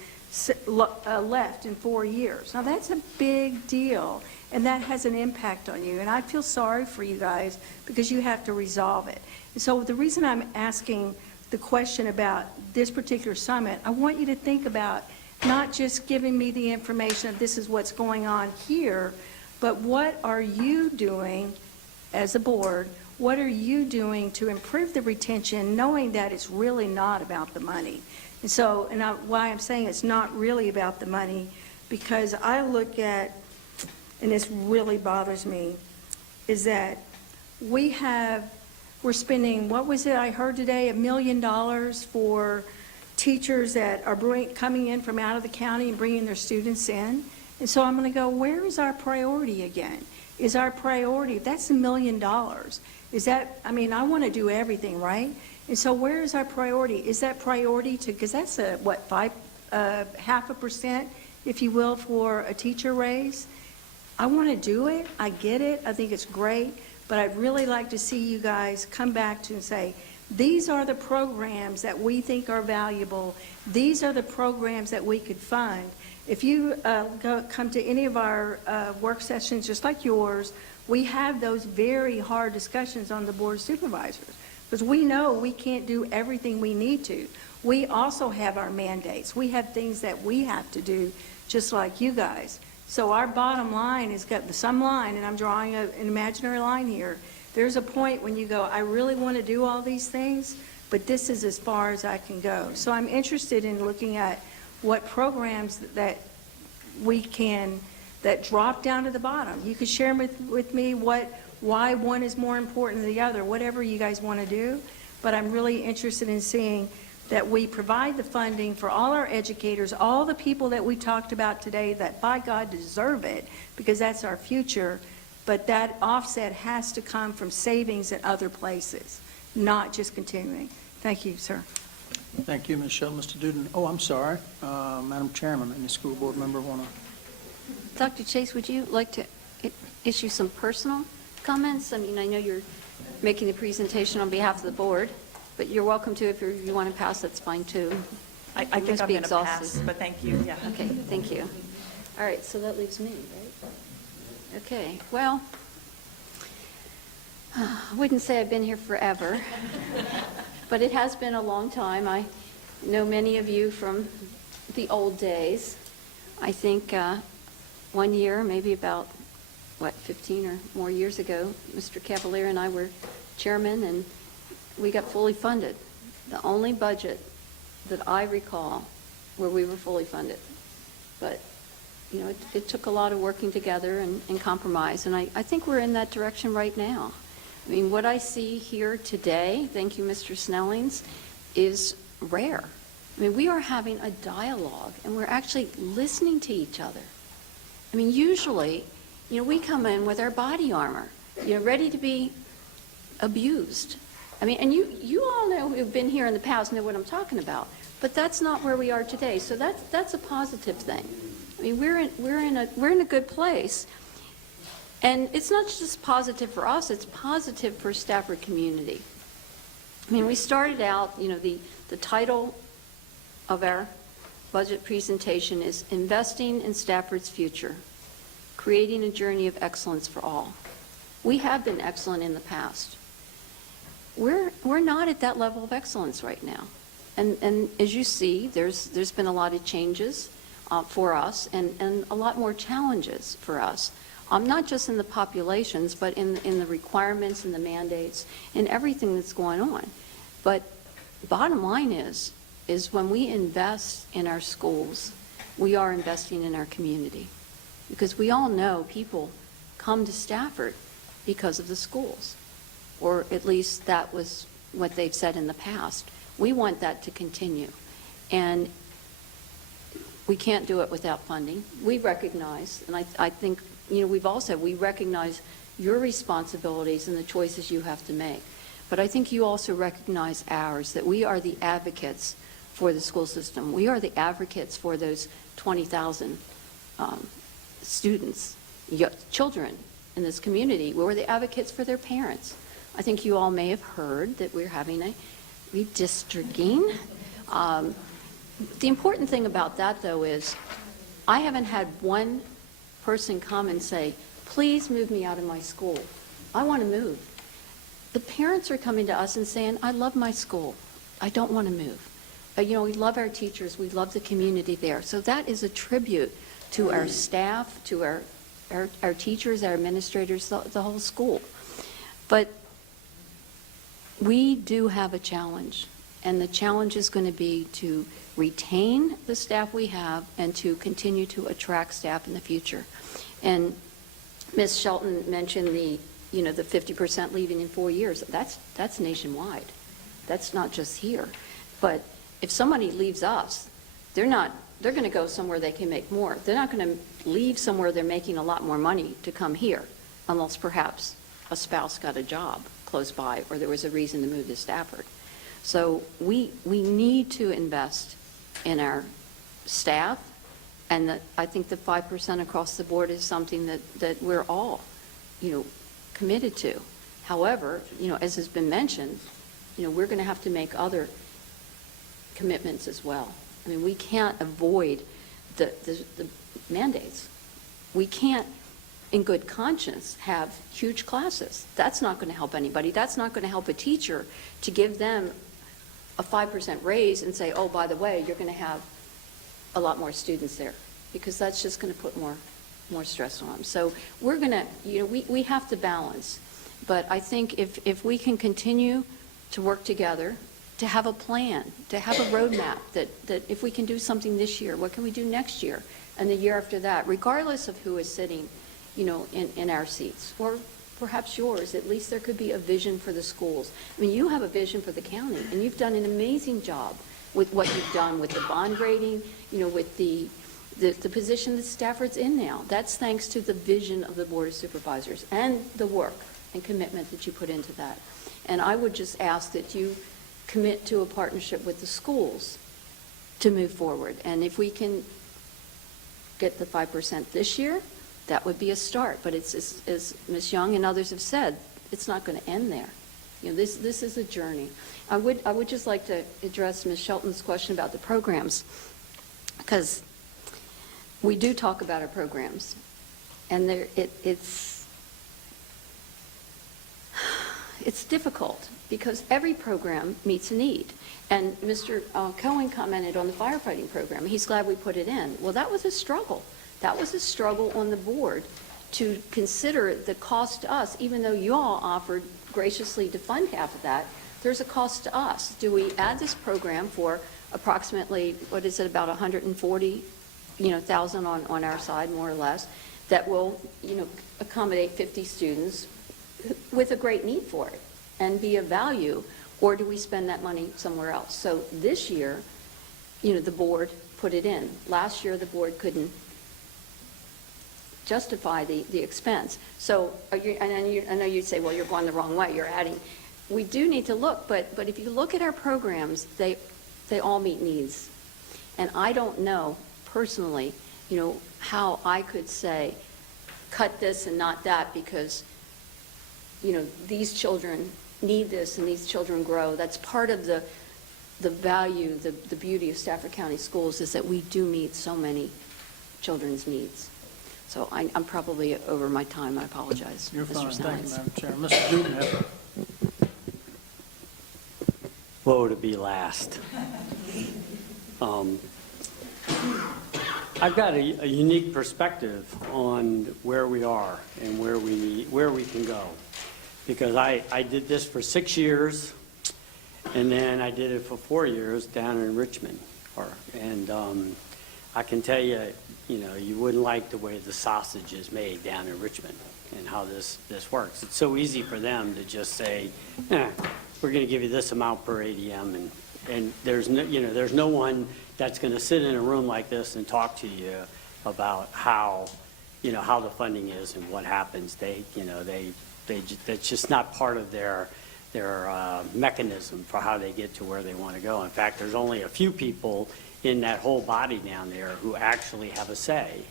left in 4 years. Now that's a big deal, and that has an impact on you, and I feel sorry for you guys because you have to resolve it. And so the reason I'm asking the question about this particular summit, I want you to think about not just giving me the information of this is what's going on here, but what are you doing as a board, what are you doing to improve the retention, knowing that it's really not about the money? And so, why I'm saying it's not really about the money, because I look at, and this really bothers me, is that we're spending, what was it I heard today, $1 million for teachers that are coming in from out of the county and bringing their students in. And so I'm going to go, where is our priority again? Is our priority, if that's $1 million, is that, I mean, I want to do everything, right? And so where is our priority? Is that priority to, because that's a, what, 0.5%, if you will, for a teacher raise? I want to do it. I get it. I think it's great. But I'd really like to see you guys come back to and say, these are the programs that we think are valuable. These are the programs that we could fund. If you come to any of our work sessions, just like yours, we have those very hard discussions on the Board of Supervisors, because we know we can't do everything we need to. We also have our mandates. We have things that we have to do, just like you guys. So our bottom line has got some line, and I'm drawing an imaginary line here. There's a point when you go, I really want to do all these things, but this is as far as I can go. So I'm interested in looking at what programs that we can, that drop down to the bottom. You could share with me why one is more important than the other, whatever you guys want to do. But I'm really interested in seeing that we provide the funding for all our educators, all the people that we talked about today that, by God, deserve it, because that's our future. But that offset has to come from savings in other places, not just continuing. Thank you, sir. Thank you, Ms. Shell. Mr. Duden. Oh, I'm sorry. Madam Chairman, any school board member want to? Dr. Chase, would you like to issue some personal comments? I mean, I know you're making the presentation on behalf of the board, but you're welcome to. If you want to pass, that's fine too. I think I'm going to pass, but thank you, yeah. Okay, thank you. All right, so that leaves me, right? Okay, well, I wouldn't say I've been here forever, but it has been a long time. I know many of you from the old days. I think 1 year, maybe about 15 or more years ago, Mr. Cavalier and I were chairman, and we got fully funded. The only budget that I recall where we were fully funded. But, it took a lot of working together and compromise, and I think we're in that direction right now. I mean, what I see here today, thank you, Mr. Snellings, is rare. I mean, we are having a dialogue, and we're actually listening to each other. I mean, usually, we come in with our body armor, ready to be abused. I mean, and you all know who've been here in the past know what I'm talking about, but that's not where we are today. So that's a positive thing. I mean, we're in a good place, and it's not just positive for us; it's positive for Stafford community. I mean, we started out, the title of our budget presentation is Investing in Stafford's Future, Creating a Journey of Excellence for All. We have been excellent in the past. We're not at that level of excellence right now. And as you see, there's been a lot of changes for us and a lot more challenges for us, not just in the populations, but in the requirements and the mandates and everything that's going on. But bottom line is when we invest in our schools, we are investing in our community. Because we all know people come to Stafford because of the schools, or at least that was what they've said in the past. We want that to continue, and we can't do it without funding. We recognize, and I think, we've all said, we recognize your responsibilities and the choices you have to make. But I think you also recognize ours, that we are the advocates for the school system. We are the advocates for those 20,000 students, children in this community. We're the advocates for their parents. I think you all may have heard that we're having a redistricting. The important thing about that, though, is I haven't had one person come and say, please move me out of my school. I want to move. The parents are coming to us and saying, I love my school. I don't want to move. We love our teachers. We love the community there. So that is a tribute to our staff, to our teachers, our administrators, the whole school. But we do have a challenge, and the challenge is going to be to retain the staff we have and to continue to attract staff in the future. And Ms. Shelton mentioned the 50% leaving in 4 years. That's nationwide. That's not just here. But if somebody leaves us, they're going to go somewhere they can make more. They're not going to leave somewhere they're making a lot more money to come here, unless perhaps a spouse got a job close by or there was a reason to move to Stafford. So we need to invest in our staff, and I think the 5% across the board is something that we're all, committed to. However, as has been mentioned, we're going to have to make other commitments as well. I mean, we can't avoid the mandates. We can't, in good conscience, have huge classes. That's not going to help anybody. That's not going to help a teacher to give them a 5% raise and say, oh, by the way, you're going to have a lot more students there, because that's just going to put more stress on them. So we're going to, we have to balance. But I think if we can continue to work together, to have a plan, to have a roadmap, that if we can do something this year, what can we do next year and the year after that, regardless of who is sitting, in our seats, or perhaps yours. At least there could be a vision for the schools. I mean, you have a vision for the county, and you've done an amazing job with what you've done with the bond rating, with the position that Stafford's in now. That's thanks to the vision of the Board of Supervisors and the work and commitment that you put into that. And I would just ask that you commit to a partnership with the schools to move forward. And if we can get the 5% this year, that would be a start. But it's, as Ms. Young and others have said, it's not going to end there. This is a journey. I would just like to address Ms. Shelton's question about the programs, because we do talk about our programs, and it's difficult because every program meets a need. And Mr. Cohen commented on the firefighting program. He's glad we put it in. Well, that was a struggle. That was a struggle on the board to consider the cost to us, even though you all offered graciously to fund half of that, there's a cost to us. Do we add this program for approximately, what is it, about 140, thousand on our side, more or less, that will, accommodate 50 students with a great need for it and be of value, or do we spend that money somewhere else? So this year, the board put it in. Last year, the board couldn't justify the expense. So I know you'd say, well, you're going the wrong way, you're adding. We do need to look, but if you look at our programs, they all meet needs. And I don't know personally, how I could say, cut this and not that because, these children need this and these children grow. That's part of the value, the beauty of Stafford County Schools is that we do meet so many children's needs. So I'm probably over my time. I apologize. You're fine. Mr. Thank you, Sines. Madam Chair. Mr. Dubin. Woe to be last. I've got a unique perspective on where we are and where we can go. Because I did this for 6 years, and then I did it for 4 years down in Richmond. And I can tell you, you wouldn't like the way the sausage is made down in Richmond and how this works. It's so easy for them to just say, we're going to give you this amount per ADM, and there's no one that's going to sit in a room like this and talk to you about how the funding is and what happens. That's just not part of their mechanism for how they get to where they want to go. In fact, there's only a few people in that whole body down there who actually have a say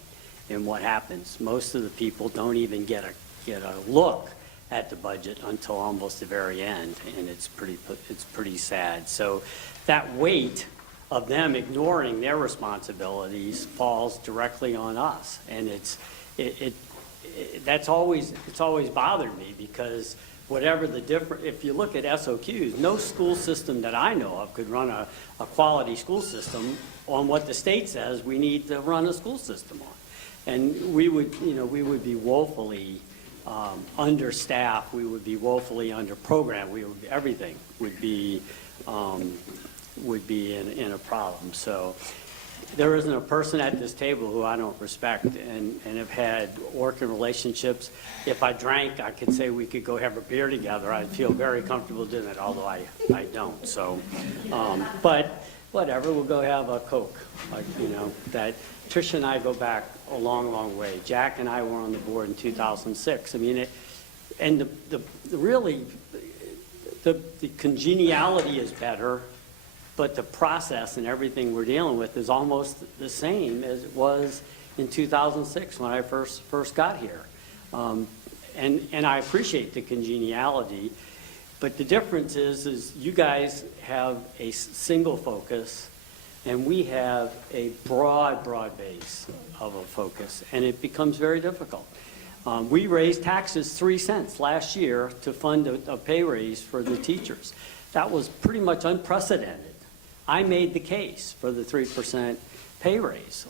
in what happens. Most of the people don't even get a look at the budget until almost the very end, and it's pretty sad. So that weight of them ignoring their responsibilities falls directly on us, and it's always bothered me because whatever the difference, if you look at SOQs, no school system that I know of could run a quality school system on what the state says we need to run a school system on. And we would be woefully understaffed, we would be woefully underprogrammed, everything would be in a problem. So there isn't a person at this table who I don't respect and have had working relationships. If I drank, I could say we could go have a beer together. I'd feel very comfortable doing that, although I don't. So, but whatever, we'll go have a Coke. That Tricia and I go back a long, long way. Jack and I were on the board in 2006. I mean, the congeniality is better, but the process and everything we're dealing with is almost the same as it was in 2006 when I first got here. And I appreciate the congeniality, but the difference is you guys have a single focus and we have a broad base of a focus, and it becomes very difficult. We raised taxes 3 cents last year to fund a pay raise for the teachers. That was pretty much unprecedented. I made the case for the 3% pay raise.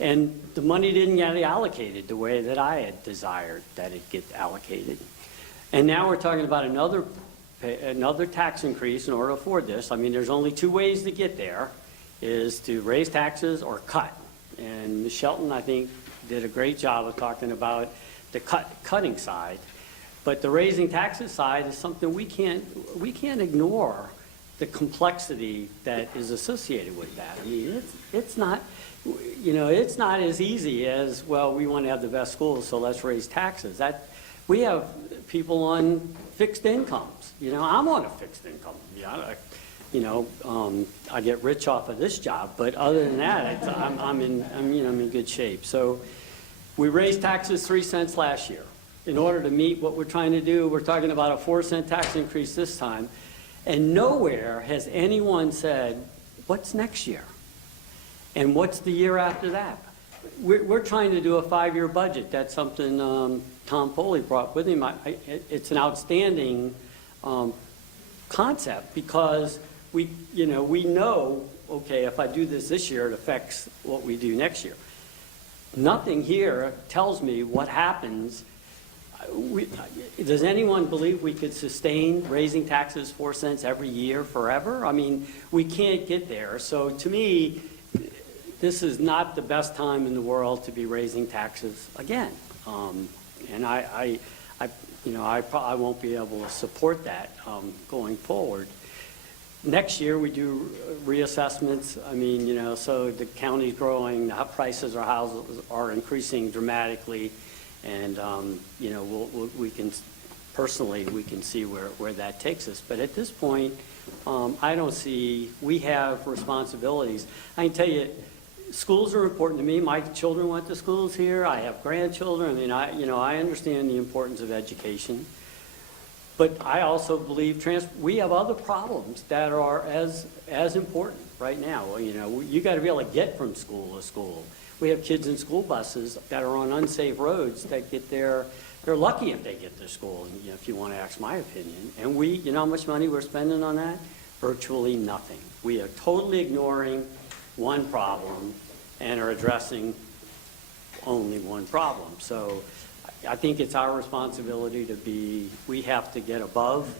And the money didn't get allocated the way that I had desired that it get allocated. And now we're talking about another tax increase in order to afford this. I mean, there's only 2 ways to get there, is to raise taxes or cut. And Ms. Shelton, I think, did a great job of talking about the cutting side. But the raising taxes side is something we can't ignore the complexity that is associated with that. I mean, it's not as easy as, well, we want to have the best schools, so let's raise taxes. We have people on fixed incomes. I'm on a fixed income. I get rich off of this job, but other than that, I'm in good shape. So we raised taxes 3 cents last year. In order to meet what we're trying to do, we're talking about a 4-cent tax increase this time. And nowhere has anyone said, what's next year? And what's the year after that? We're trying to do a 5-year budget. That's something Tom Foley brought with him. It's an outstanding concept because we know, okay, if I do this year, it affects what we do next year. nothing here tells me what happens. Does anyone believe we could sustain raising taxes 4 cents every year forever? I mean, we can't get there. So to me, this is not the best time in the world to be raising taxes again. And I won't be able to support that going forward. Next year, we do reassessments. I mean, so the county's growing, the prices of houses are increasing dramatically, and, we can, personally, we can see where that takes us. But at this point, I don't see, we have responsibilities. I can tell you, schools are important to me. My children went to schools here. I have grandchildren. I mean, I understand the importance of education. But I also believe we have other problems that are as important right now. You got to be able to get from school to school. We have kids in school buses that are on unsafe roads that get there. They're lucky if they get to school, if you want to ask my opinion. And you know how much money we're spending on that? Virtually nothing. We are totally ignoring one problem and are addressing only one problem. So I think it's our responsibility we have to get above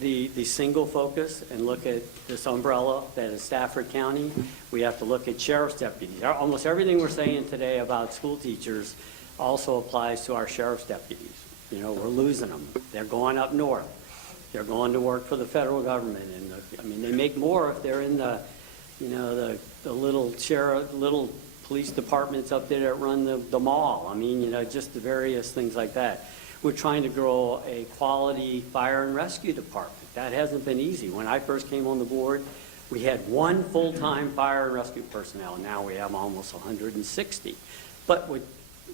the single focus and look at this umbrella that is Stafford County. We have to look at sheriff's deputies. Almost everything we're saying today about school teachers also applies to our sheriff's deputies. We're losing them. They're going up north. They're going to work for the federal government. And they make more if they're in the little police departments up there that run the mall. I mean, just the various things like that. We're trying to grow a quality fire and rescue department. That hasn't been easy. When I first came on the board, we had one full-time fire and rescue personnel. Now we have almost 160. But with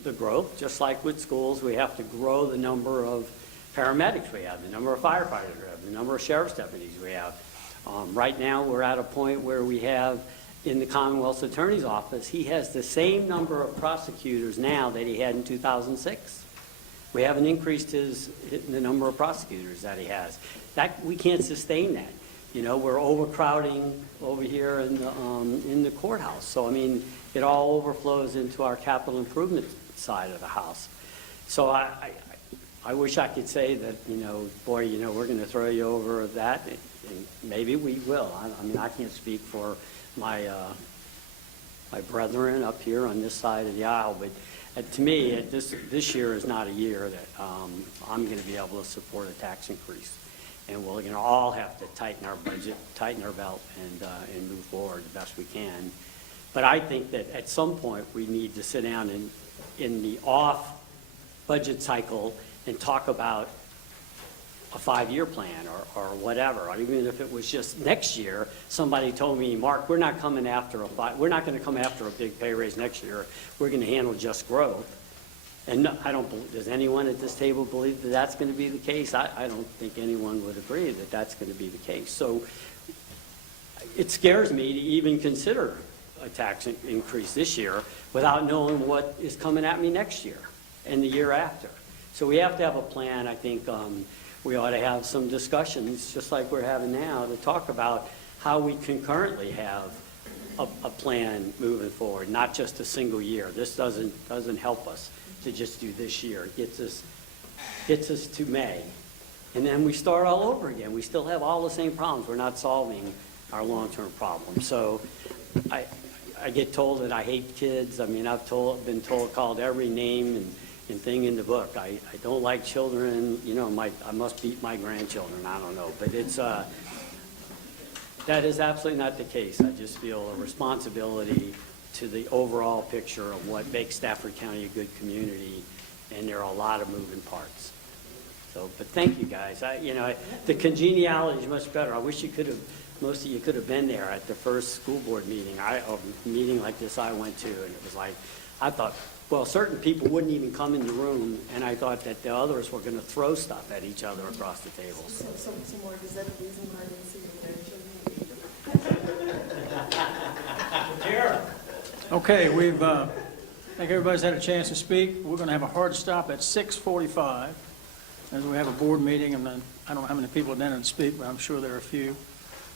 the growth, just like with schools, we have to grow the number of paramedics we have, the number of firefighters we have, the number of sheriff's deputies we have. Right now, we're at a point where we have, in the Commonwealth's Attorney's Office, he has the same number of prosecutors now that he had in 2006. We haven't increased the number of prosecutors that he has. We can't sustain that. We're overcrowding over here in the courthouse. So, I mean, it all overflows into our capital improvement side of the house. So I wish I could say that, we're going to throw you over that. And maybe we will. I mean, I can't speak for my brethren up here on this side of the aisle, but to me, this year is not a year that I'm going to be able to support a tax increase. And we're going to all have to tighten our budget, tighten our belt, and move forward the best we can. But I think that at some point, we need to sit down in the off budget cycle and talk about a 5-year plan or whatever. Even if it was just next year, somebody told me, Mark, we're not going to come after a big pay raise next year. We're going to handle just growth. And no, does anyone at this table believe that that's going to be the case? I don't think anyone would agree that that's going to be the case. So it scares me to even consider a tax increase this year without knowing what is coming at me next year and the year after. So we have to have a plan. I think we ought to have some discussions, just like we're having now, to talk about how we concurrently have a plan moving forward, not just a single year. This doesn't help us to just do this year. It gets us to May, and then we start all over again. We still have all the same problems. We're not solving our long-term problems. So I get told that I hate kids. I mean, I've been called every name and thing in the book. I don't like children. I must beat my grandchildren. I don't know, but that is absolutely not the case. I just feel a responsibility to the overall picture of what makes Stafford County a good community, and there are a lot of moving parts. So, but thank you guys. The congeniality is much better. I wish most of you could have been there at the first school board meeting. A meeting like this I went to, and it was like, I thought, well, certain people wouldn't even come in the room, and I thought that the others were going to throw stuff at each other across the tables. So Mark, is that the reason why I didn't see the grandchildren? Here. Okay, I think everybody's had a chance to speak. We're going to have a hard stop at 6:45, as we have a board meeting, and then I don't know how many people are going to speak, but I'm sure there are a few.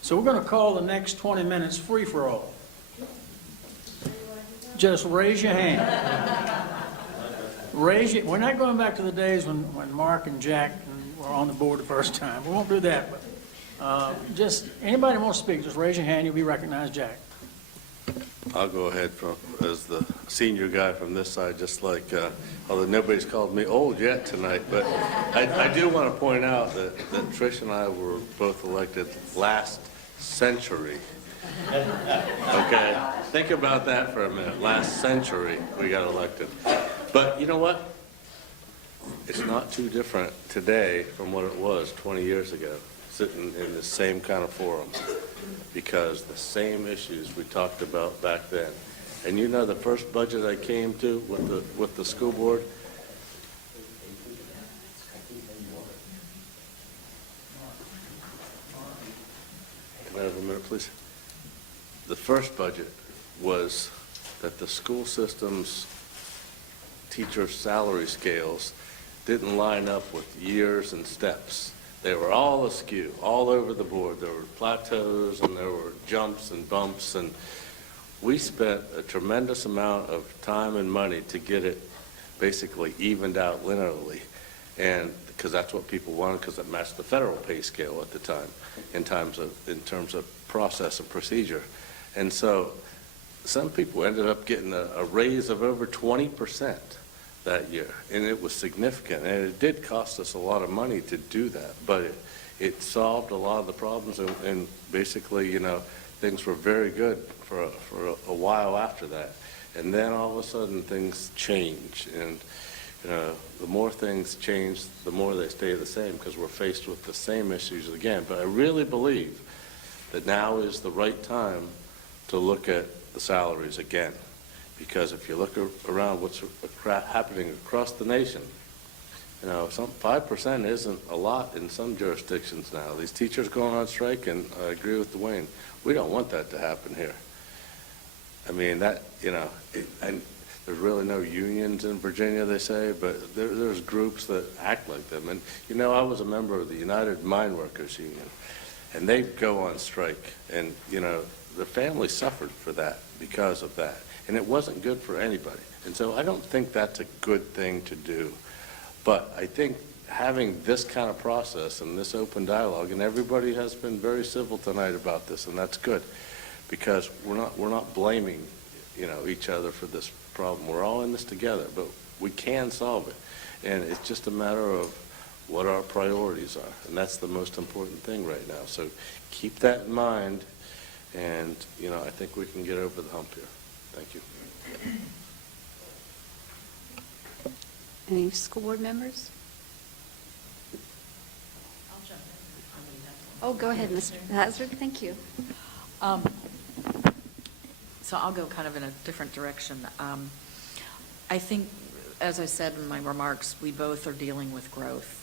So we're going to call the next 20 minutes free-for-all. Just raise your hand. We're not going back to the days when Mark and Jack were on the board the first time. We won't do that, but just, anybody who wants to speak, just raise your hand, you'll be recognized, Jack. I'll go ahead as the senior guy from this side, just like, although nobody's called me old yet tonight, but I do want to point out that Trish and I were both elected last century. Okay, think about that for a minute. Last century, we got elected. But you know what? It's not too different today from what it was 20 years ago, sitting in the same kind of forum, because the same issues we talked about back then. And you know, the first budget I came to with the school board, can I have a minute, please? The first budget was that the school system's teacher salary scales didn't line up with years and steps. They were all askew, all over the board. There were plateaus and there were jumps and bumps, and we spent a tremendous amount of time and money to get it basically evened out linearly, and because that's what people wanted, because it matched the federal pay scale at the time in terms of process and procedure. And so some people ended up getting a raise of over 20% that year, and it was significant, and it did cost us a lot of money to do that, but it solved a lot of the problems, and basically, you know, things were very good for a while after that. And then all of a sudden things change, and you know, the more things change, the more they stay the same, because we're faced with the same issues again. But I really believe that now is the right time to look at the salaries again. Because if you look around what's happening across the nation, you know, 5% isn't a lot in some jurisdictions now. These teachers going on strike, and I agree with Dwayne, we don't want that to happen here. I mean, that, you know, and there's really no unions in Virginia, they say, but there's groups that act like them. And, you know, I was a member of the United Mine Workers Union, and they'd go on strike, and, you know, the family suffered for that, because of that. And it wasn't good for anybody. And so I don't think that's a good thing to do. But I think having this kind of process and this open dialogue, and everybody has been very civil tonight about this, and that's good, because we're not blaming, you know, each other for this problem. We're all in this together, but we can solve it. And it's just a matter of what our priorities are, and that's the most important thing right now. So keep that in mind, and, you know, I think we can get over the hump here. Thank you. Any school board members? I'll jump in. Oh, go ahead, Mr. Hazard, thank you. So I'll go kind of in a different direction. I think, as I said in my remarks, we both are dealing with growth.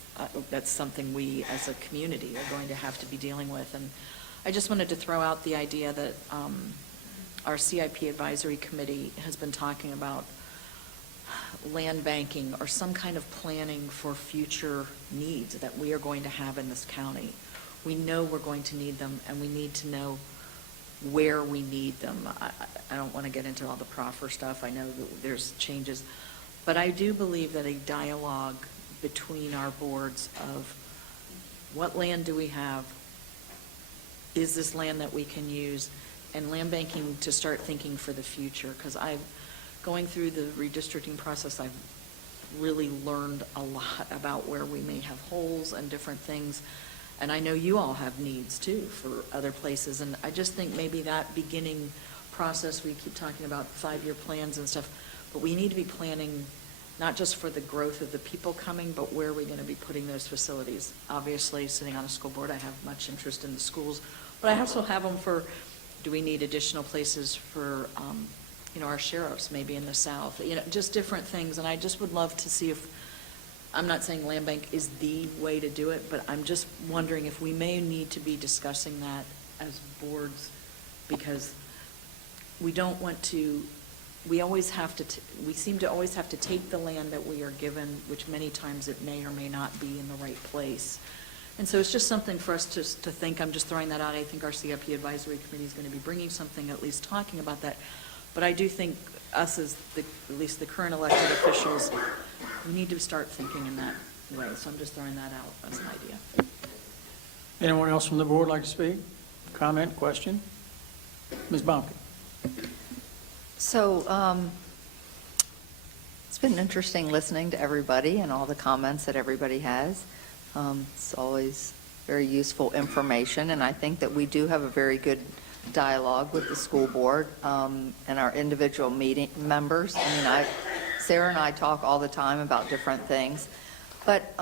That's something we, as a community, are going to have to be dealing with. And I just wanted to throw out the idea that our CIP Advisory Committee has been talking about land banking or some kind of planning for future needs that we are going to have in this county. We know we're going to need them, and we need to know where we need them. I don't want to get into all the proffer stuff. I know that there's changes. But I do believe that a dialogue between our boards of what land do we have, is this land that we can use, and land banking to start thinking for the future. Because going through the redistricting process, I've really learned a lot about where we may have holes and different things. And I know you all have needs too for other places. And I just think maybe that beginning process, we keep talking about 5-year plans and stuff, but we need to be planning not just for the growth of the people coming, but where are we going to be putting those facilities? Obviously, sitting on a school board, I have much interest in the schools, but I also have them for, do we need additional places for, you know, our sheriffs, maybe in the South, you know, just different things. And I just would love to see if, I'm not saying land bank is the way to do it, but I'm just wondering if we may need to be discussing that as boards, because we don't want to, we always have to, we seem to always have to take the land that we are given, which many times it may or may not be in the right place. And so it's just something for us to think. I'm just throwing that out. I think our CIP Advisory Committee is going to be bringing something, at least talking about that. But I do think us as at least the current elected officials, we need to start thinking in that way. So I'm just throwing that out as an idea. Anyone else from the board like to speak? Comment, question? Ms. Baumke? So it's been interesting listening to everybody and all the comments that everybody has. It's always very useful information, and I think that we do have a very good dialogue with the school board and our individual meeting members. I mean, Sarah and I talk all the time about different things. But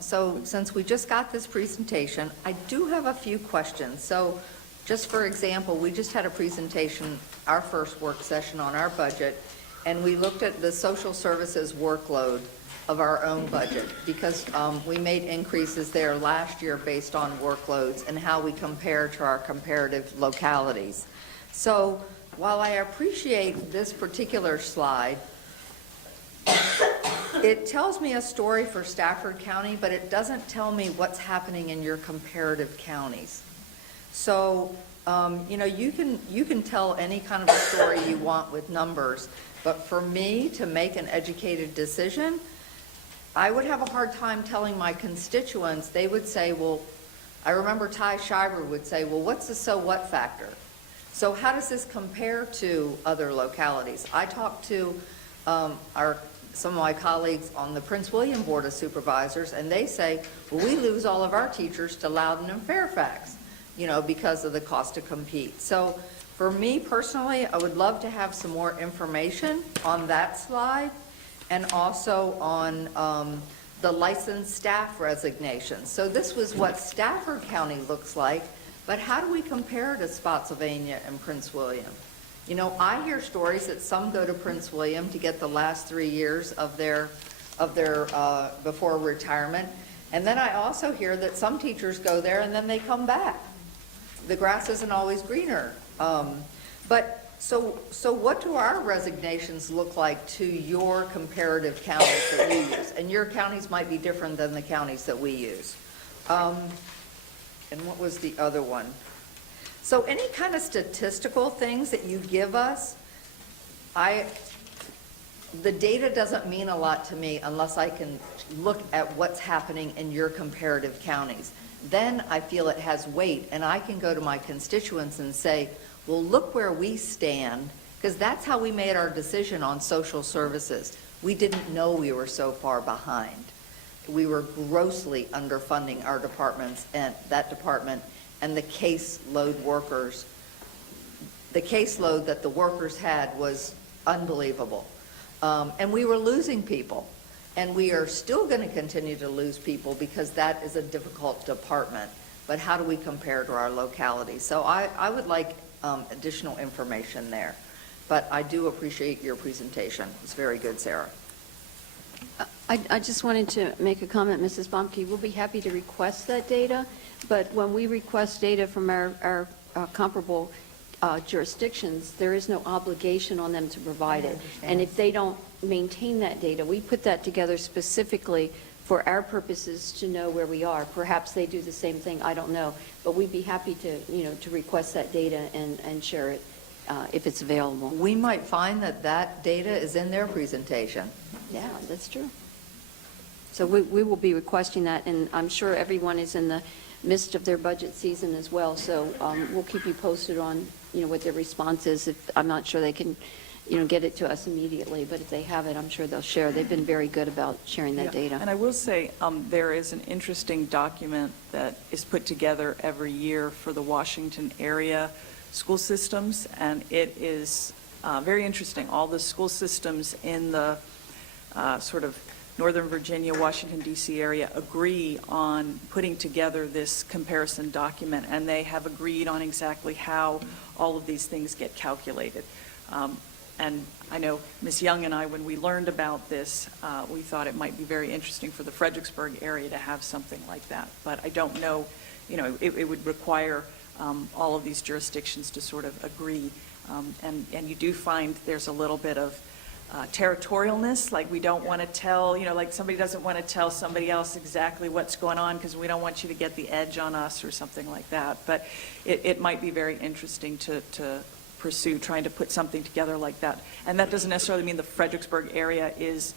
so since we just got this presentation, I do have a few questions. So just for example, we just had a presentation, our first work session on our budget, and we looked at the social services workload of our own budget because we made increases there last year based on workloads and how we compare to our comparative localities. So while I appreciate this particular slide, it tells me a story for Stafford County, but it doesn't tell me what's happening in your comparative counties. So, you know, you can tell any kind of a story you want with numbers, but for me to make an educated decision, I would have a hard time telling my constituents. They would say, well, I remember Ty Shiver would say, well, what's the so what factor? So how does this compare to other localities? I talked to some of my colleagues on the Prince William Board of Supervisors, and they say, well, we lose all of our teachers to Loudoun and Fairfax, you know, because of the cost to compete. So for me personally, I would love to have some more information on that slide and also on the licensed staff resignations. So this was what Stafford County looks like, but how do we compare to Spotsylvania and Prince William? You know, I hear stories that some go to Prince William to get the last 3 years of their before retirement. And then I also hear that some teachers go there and then they come back. The grass isn't always greener. So what do our resignations look like to your comparative counties that we use? And your counties might be different than the counties that we use. And what was the other one? So any kind of statistical things that you give us, the data doesn't mean a lot to me unless I can look at what's happening in your comparative counties. Then I feel it has weight, and I can go to my constituents and say, well, look where we stand, because that's how we made our decision on social services. We didn't know we were so far behind. We were grossly underfunding our departments and that department and the caseload workers. The caseload that the workers had was unbelievable. And we were losing people. And we are still going to continue to lose people because that is a difficult department. But how do we compare to our locality? So I would like additional information there. But I do appreciate your presentation. It's very good, Sarah. I just wanted to make a comment, Mrs. Baumke. We'll be happy to request that data, but when we request data from our comparable jurisdictions, there is no obligation on them to provide it. And if they don't maintain that data, we put that together specifically for our purposes to know where we are. Perhaps they do the same thing, I don't know. But we'd be happy to, to request that data and share it if it's available. We might find that that data is in their presentation. Yeah, that's true. So we will be requesting that, and I'm sure everyone is in the midst of their budget season as well. So we'll keep you posted on, what their response is. If I'm not sure they can, get it to us immediately, but if they have it, I'm sure they'll share. They've been very good about sharing that data. And I will say, there is an interesting document that is put together every year for the Washington area school systems, and it is very interesting. All the school systems in the sort of Northern Virginia, Washington, D.C. area agree on putting together this comparison document, and they have agreed on exactly how all of these things get calculated. And I know Ms. Young and I, when we learned about this, we thought it might be very interesting for the Fredericksburg area to have something like that. But I don't know, it would require all of these jurisdictions to sort of agree. And you do find there's a little bit of territorialness, like we don't want to tell, like somebody doesn't want to tell somebody else exactly what's going on because we don't want you to get the edge on us or something like that. But it might be very interesting to pursue trying to put something together like that. And that doesn't necessarily mean the Fredericksburg area is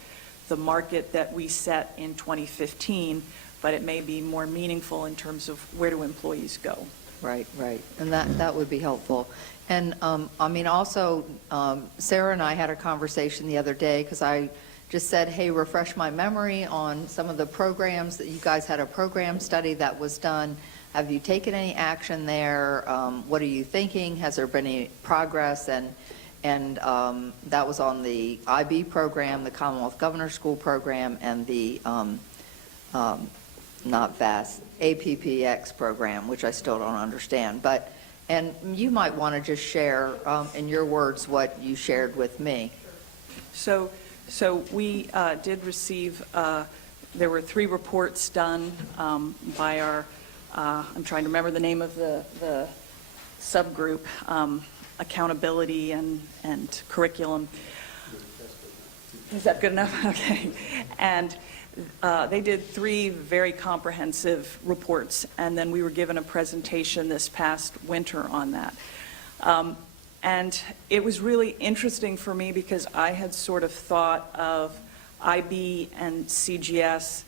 the market that we set in 2015, but it may be more meaningful in terms of where do employees go. Right, right, and that would be helpful. And, I mean, also, Sarah and I had a conversation the other day, because I just said, hey, refresh my memory on some of the programs, that you guys had a program study that was done. Have you taken any action there? What are you thinking? Has there been any progress? And that was on the IB program, the Commonwealth Governor School program, and the, not VAS, APPX program, which I still don't understand. But, and you might want to just share, in your words, what you shared with me. So we did receive, there were 3 reports done by our, I'm trying to remember the name of the subgroup, accountability and curriculum. Is that good enough? Okay. And they did 3 very comprehensive reports, and then we were given a presentation this past winter on that. And it was really interesting for me because I had sort of thought of IB and CGS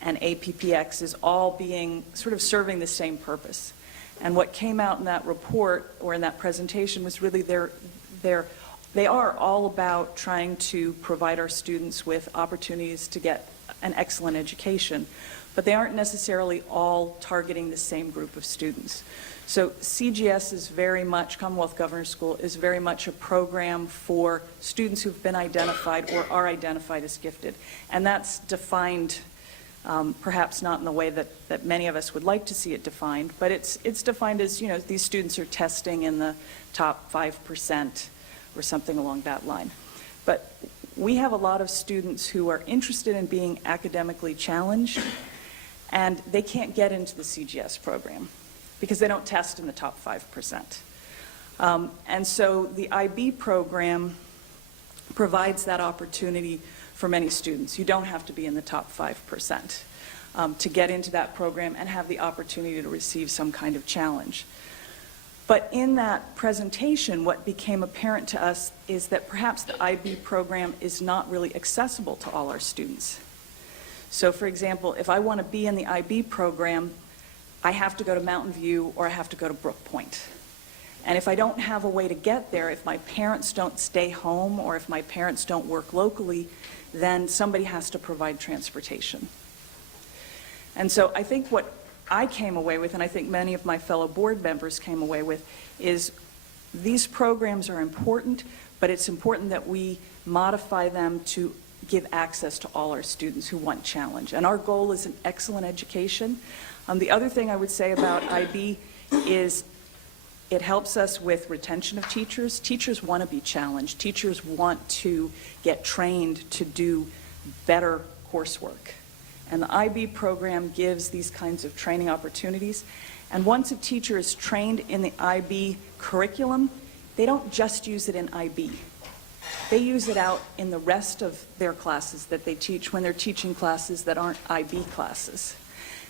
and APPX as all being sort of serving the same purpose. And what came out in that report or in that presentation was really they are all about trying to provide our students with opportunities to get an excellent education, but they aren't necessarily all targeting the same group of students. So CGS is very much, Commonwealth Governor School, is very much a program for students who've been identified or are identified as gifted. And that's defined, perhaps not in the way that many of us would like to see it defined, but it's defined as, you know, these students are testing in the top 5% or something along that line. But we have a lot of students who are interested in being academically challenged, and they can't get into the CGS program because they don't test in the top 5%. And so the IB program provides that opportunity for many students. You don't have to be in the top 5% to get into that program and have the opportunity to receive some kind of challenge. But in that presentation, what became apparent to us is that perhaps the IB program is not really accessible to all our students. So for example, if I want to be in the IB program, I have to go to Mountain View or I have to go to Brook Point. And if I don't have a way to get there, if my parents don't stay home or if my parents don't work locally, then somebody has to provide transportation. And so I think what I came away with, and I think many of my fellow board members came away with, is these programs are important, but it's important that we modify them to give access to all our students who want challenge. And our goal is an excellent education. The other thing I would say about IB is it helps us with retention of teachers. Teachers want to be challenged. Teachers want to get trained to do better coursework. And the IB program gives these kinds of training opportunities. And once a teacher is trained in the IB curriculum, they don't just use it in IB. They use it out in the rest of their classes that they teach when they're teaching classes that aren't IB classes.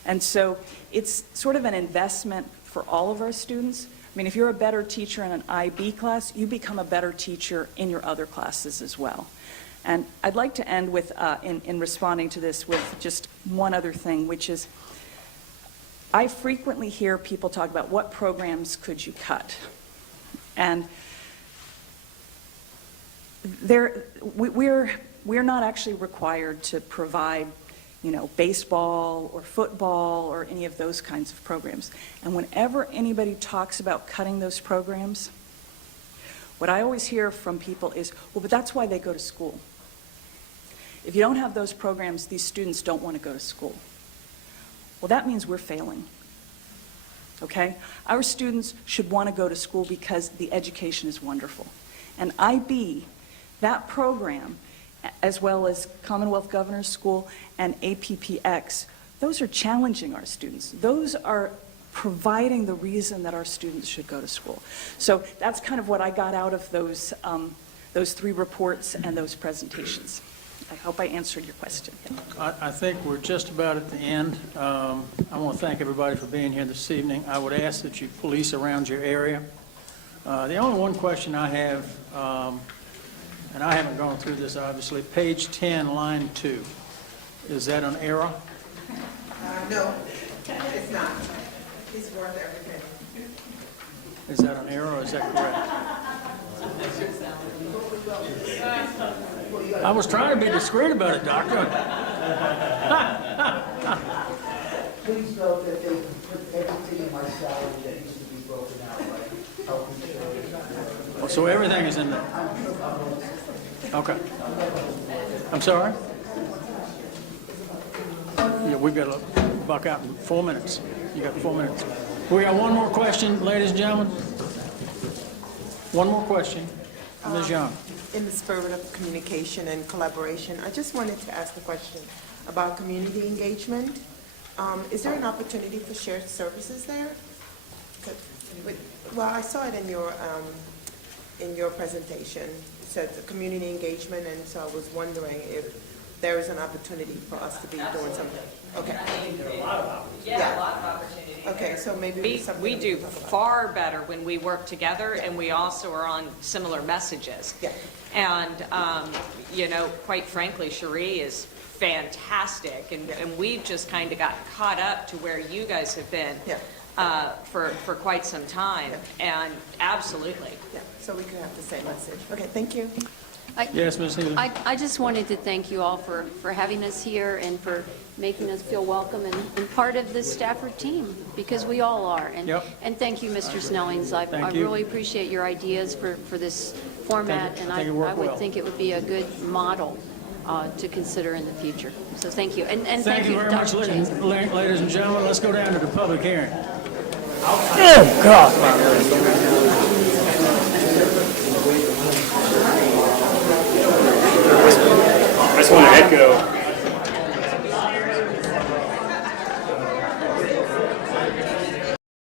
And so it's sort of an investment for all of our students. I mean, if you're a better teacher in an IB class, you become a better teacher in your other classes as well. And I'd like to end with, in responding to this, with just one other thing, which is I frequently hear people talk about what programs could you cut. And we're not actually required to provide, you know, baseball or football or any of those kinds of programs. And whenever anybody talks about cutting those programs, what I always hear from people is, well, but that's why they go to school. If you don't have those programs, these students don't want to go to school. Well, that means we're failing, okay? Our students should want to go to school because the education is wonderful. And IB, that program, as well as Commonwealth Governor School and APPX, those are challenging our students. Those are providing the reason that our students should go to school. So that's kind of what I got out of those 3 reports and those presentations. I hope I answered your question. I think we're just about at the end. I want to thank everybody for being here this evening. I would ask that you police around your area. The only one question I have, and I haven't gone through this, obviously, page 10, line 2. Is that an error? No, it's not. It's worth everything. Is that an error, or is that correct? I was trying to be discreet about it, Doctor. Please note that they put everything in my salary that needs to be broken out, like health insurance. So everything is in there? Okay. I'm sorry? Yeah, we've got to buck out in 4 minutes. You got 4 minutes. We got one more question, ladies and gentlemen. One more question. Ms. Young. In the spirit of communication and collaboration, I just wanted to ask a question about community engagement. Is there an opportunity for shared services there? Well, I saw it in your presentation. It said the community engagement, and so I was wondering if there is an opportunity for us to be doing something. Okay. I think there are a lot of opportunities. Yeah, a lot of opportunities. Okay, so maybe We do far better when we work together, and we also are on similar messages. Yeah. And, you know, quite frankly, Cherie is fantastic, and we've just kind of got caught up to where you guys have been for quite some time, and absolutely. Yeah, so we can have the same message. Okay, thank you. Yes, Ms. Healy. I just wanted to thank you all for having us here and for making us feel welcome and part of the Stafford team, because we all are. And thank you, Mr. Snellings. I really appreciate your ideas for this format, and I would think it would be a good model to consider in the future. So thank you. And Thank you very much, Dr. Jason. ladies and gentlemen. Let's go down to the public hearing. Oh, God.